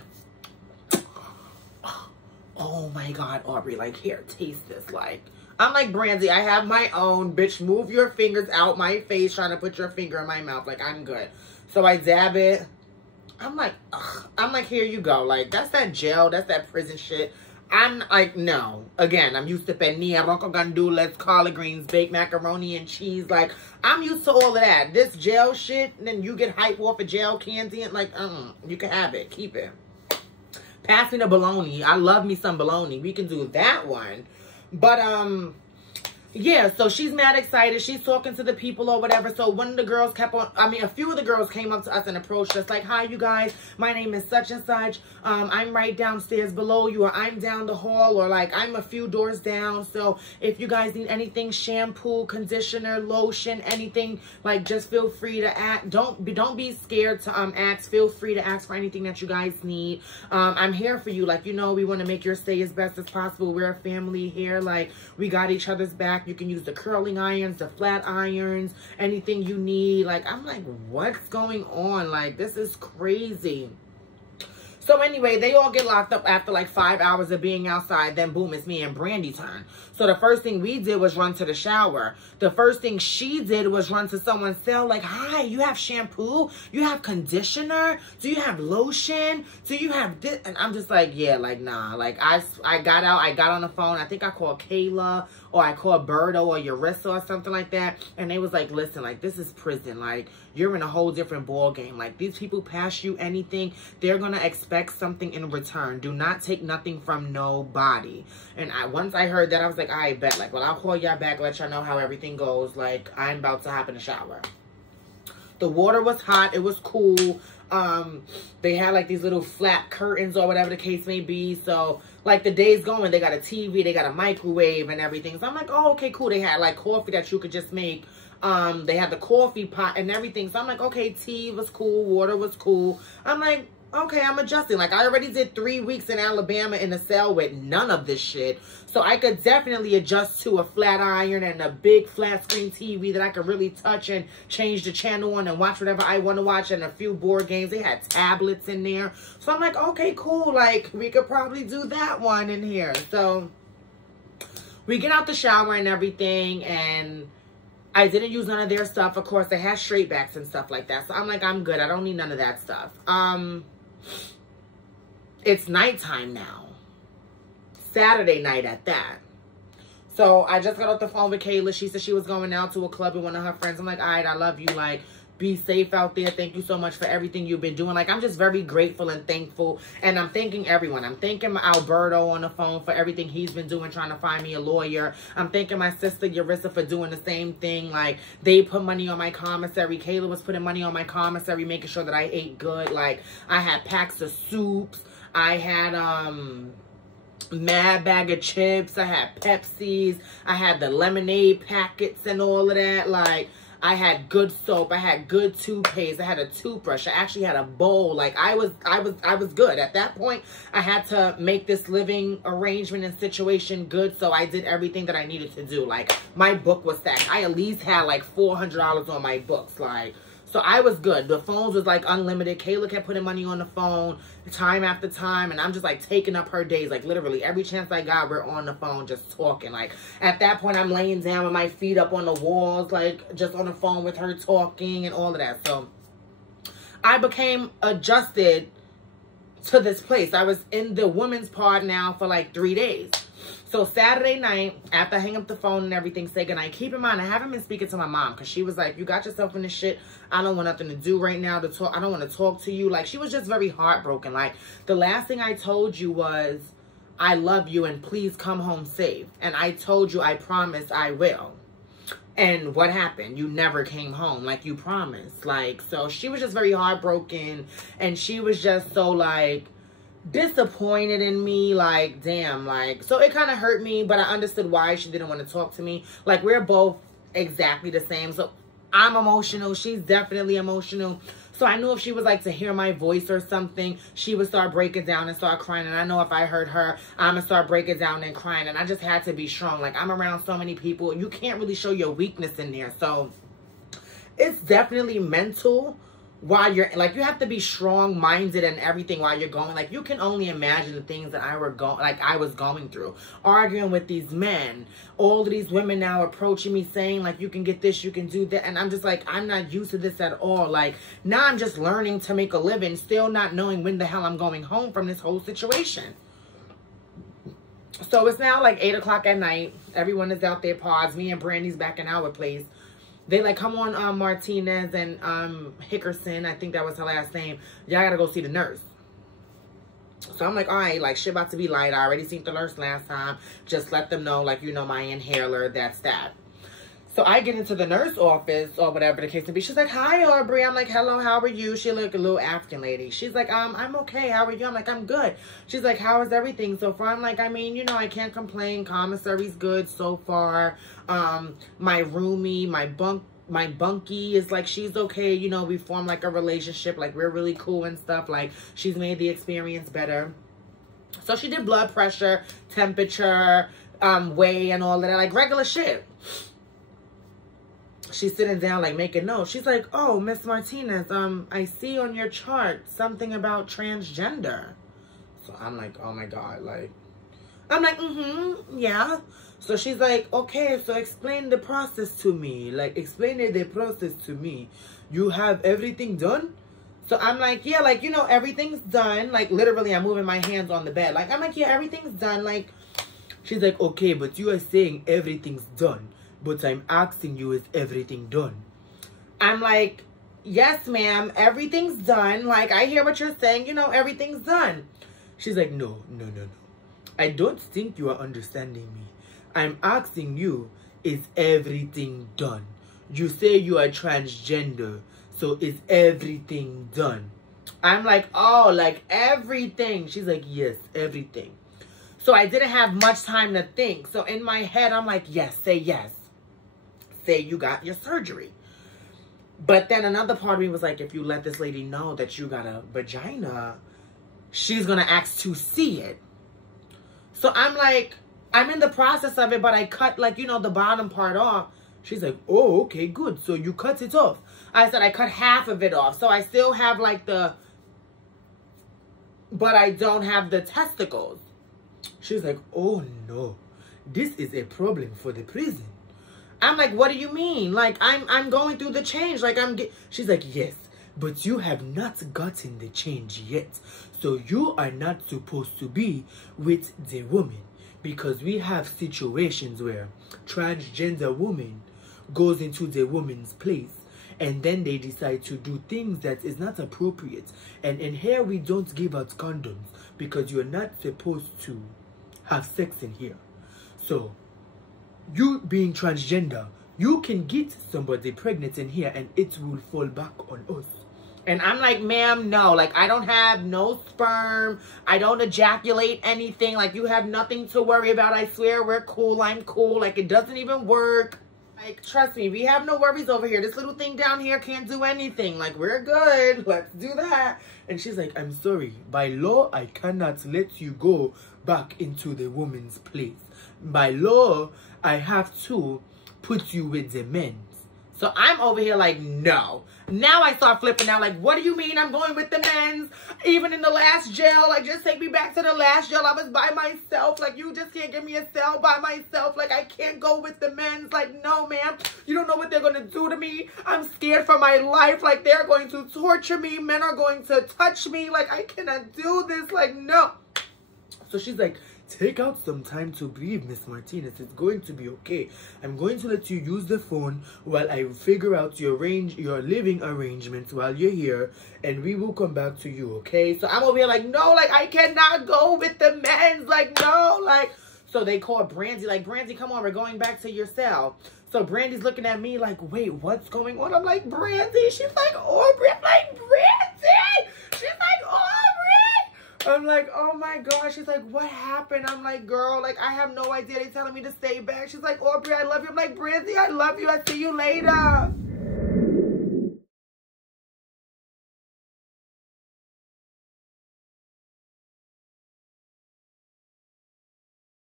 oh, my God, Aubrey. Like, here, taste this. Like, I'm like, Brandy, I have my own. Bitch, move your fingers out my face trying to put your finger in my mouth. Like, I'm good. So I dab it. I'm like, ugh. I'm like, here you go. Like, that's that jail. That's that prison shit. I'm like, no. Again, I'm used to penne, arroz gandules, collard greens, baked macaroni and cheese. Like, I'm used to all of that. This jail shit, and then you get hype off of jail candy and like, you can have it. Keep it. Pass me the bologna. I love me some bologna. We can do that one. But, yeah, so she's mad excited. She's talking to the people or whatever. So one of the girls kept on, a few of the girls came up to us and approached us like, hi, you guys. My name is such and such. I'm right downstairs below you, or I'm down the hall, or like I'm a few doors down. So if you guys need anything, shampoo, conditioner, lotion, anything, like just feel free to ask. Don't be scared to ask. Feel free to ask for anything that you guys need. I'm here for you. Like, you know, we want to make your stay as best as possible. We're a family here. Like, we got each other's back. You can use the curling irons, the flat irons, anything you need. Like, I'm like, what's going on? Like, this is crazy. So anyway, they all get locked up after like 5 hours of being outside. Then boom, it's me and Brandy's turn. So the first thing we did was run to the shower. The first thing she did was run to someone's cell like, hi, you have shampoo? You have conditioner? Do you have lotion? Do you have this? And I'm just like, yeah, like, nah. Like, I got out. I got on the phone. I think I called Kayla, or I called Birdo or Yarissa or something like that. And they was like, listen, like, this is prison. Like, you're in a whole different ball game. Like, these people pass you anything, they're going to expect something in return. Do not take nothing from nobody. And once I heard that, I was like, I bet. Like, well, I'll call y'all back, let y'all know how everything goes. Like, I'm about to hop in the shower. The water was hot. It was cool. They had like these little flat curtains or whatever the case may be. So like the day's going, they got a TV, they got a microwave and everything. So I'm like, oh, okay, cool. They had like coffee that you could just make. They had the coffee pot and everything. So I'm like, okay, tea was cool. Water was cool. I'm like, okay, I'm adjusting. Like, I already did 3 weeks in Alabama in a cell with none of this shit. So I could definitely adjust to a flat iron and a big flat screen TV that I could really touch and change the channel on and watch whatever I want to watch, and a few board games. They had tablets in there. So I'm like, okay, cool. Like, we could probably do that one in here. So we get out the shower and everything, and I didn't use none of their stuff. Of course, they had straight backs and stuff like that. So I'm like, I'm good. I don't need none of that stuff. It's nighttime now. Saturday night at that. So I just got off the phone with Kayla. She said she was going out to a club with one of her friends. I'm like, all right, I love you. Like, be safe out there. Thank you so much for everything you've been doing. Like, I'm just very grateful and thankful. And I'm thanking everyone. I'm thanking Alberto on the phone for everything he's been doing, trying to find me a lawyer. I'm thanking my sister Yarissa for doing the same thing. Like, they put money on my commissary. Kayla was putting money on my commissary, making sure that I ate good. Like, I had packs of soups. I had, mad bag of chips. I had Pepsis. I had the lemonade packets and all of that. Like, I had good soap. I had good toothpaste. I had a toothbrush. I actually had a bowl. Like, I was good. At that point, I had to make this living arrangement and situation good, so I did everything that I needed to do. Like, my book was stacked. I at least had like $400 on my books. Like, so I was good. The phones was like unlimited. Kayla kept putting money on the phone time after time. And I'm just like taking up her days. Like, literally every chance I got, we're on the phone just talking. Like, at that point, I'm laying down with my feet up on the walls, like just on the phone with her talking and all of that. So I became adjusted to this place. I was in the women's part now for like 3 days. So Saturday night, after I hang up the phone and everything, say goodnight. Keep in mind, I haven't been speaking to my mom because she was like, you got yourself in this shit. I don't want nothing to do right now to talk. I don't want to talk to you. Like, she was just very heartbroken. Like, the last thing I told you was, I love you and please come home safe. And I told you, I promise I will. And what happened? You never came home like you promised. Like, so she was just very heartbroken. And she was just so like disappointed in me. Like, damn. Like, so it kind of hurt me, but I understood why she didn't want to talk to me. Like, we're both exactly the same. So I'm emotional. She's definitely emotional. So I knew if she was like to hear my voice or something, she would start breaking down and start crying. And I know if I heard her, I'm going to start breaking down and crying. And I just had to be strong. Like, I'm around so many people. You can't really show your weakness in there. So it's definitely mental while you're, like, you have to be strong-minded and everything while you're going. Like, you can only imagine the things that I was going through. Arguing with these men. All of these women now approaching me saying, like, you can get this, you can do that. And I'm just like, I'm not used to this at all. Like, now I'm just learning to make a living, still not knowing when the hell I'm going home from this whole situation. So it's now like 8 o'clock at night. Everyone is out there paused. Me and Brandy's back in our place. They like, come on, Martinez and Hickerson, I think that was her last name. Y'all gotta go see the nurse. So I'm like, all right, like, shit about to be light. I already seen the nurse last time. Just let them know, like, you know, my inhaler, that's that. So I get into the nurse office or whatever the case may be. She's like, hi, Aubrey. I'm like, hello, how are you? She look a little African lady. She's like, I'm okay. How are you? I'm like, I'm good. She's like, how is everything so far? I'm like, I mean, you know, I can't complain. Commissary's good so far. My roomie, my bunkie is like, she's okay. You know, we formed like a relationship. Like, we're really cool and stuff. Like, she's made the experience better. So she did blood pressure, temperature, weigh and all of that. Like, regular shit. She's sitting down, like, making notes. She's like, oh, Miss Martinez, I see on your chart something about transgender. So I'm like, oh, my God. Like, I'm like, yeah. So she's like, okay, so explain the process to me. Like, explain the process to me. You have everything done? So I'm like, yeah, like, you know, everything's done. Like, literally, I'm moving my hands on the bed. Like, I'm like, yeah, everything's done. Like, she's like, okay, but you are saying everything's done. But I'm asking you, is everything done? I'm like, yes, ma'am, everything's done. Like, I hear what you're saying. You know, everything's done. She's like, no. I don't think you are understanding me. I'm asking you, is everything done? You say you are transgender. So is everything done? I'm like, oh, like everything. She's like, yes, everything. So I didn't have much time to think. So in my head, I'm like, yes, say yes. Say you got your surgery. But then another part of me was like, if you let this lady know that you got a vagina, she's going to ask to see it. So I'm like, I'm in the process of it, but I cut, like, you know, the bottom part off. She's like, oh, okay, good. So you cut it off. I said I cut half of it off. So I still have, like, but I don't have the testicles. She's like, oh, no. This is a problem for the prison. I'm like, what do you mean? Like, I'm going through the change. Like, she's like, yes, but you have not gotten the change yet. So you are not supposed to be with the woman. Because we have situations where transgender woman goes into the woman's place. And then they decide to do things that is not appropriate. And in here, we don't give out condoms. Because you're not supposed to have sex in here. So you being transgender, you can get somebody pregnant in here and it will fall back on us. And I'm like, ma'am, no. Like, I don't have no sperm. I don't ejaculate anything. Like, you have nothing to worry about. I swear we're cool. I'm cool. Like, it doesn't even work. Like, trust me, we have no worries over here. This little thing down here can't do anything. Like, we're good. Let's do that. And she's like, I'm sorry. By law, I cannot let you go back into the woman's place. By law, I have to put you with the men. So I'm over here like, no. Now I start flipping out like, what do you mean I'm going with the men's? Even in the last jail, like, just take me back to the last jail. I was by myself. Like, you just can't give me a cell by myself. Like, I can't go with the men's. Like, no, ma'am. You don't know what they're going to do to me. I'm scared for my life. Like, they're going to torture me. Men are going to touch me. Like, I cannot do this. Like, no. So she's like, take out some time to breathe, Miss Martinez. It's going to be okay. I'm going to let you use the phone while I figure out your living arrangements while you're here, and we will come back to you, okay? So I'm over here like, no, like, I cannot go with the men's. Like, no, like. So they call Brandy, like, Brandy, come on, we're going back to your cell. So Brandy's looking at me like, wait, what's going on? I'm like, Brandy. She's like, Aubrey. I'm like, Brandy. She's like, Aubrey. I'm like, oh my gosh. She's like, what happened? I'm like, girl, like, I have no idea. They're telling me to stay back. She's like, Aubrey, I love you. I'm like, Brandy, I love you. I see you later.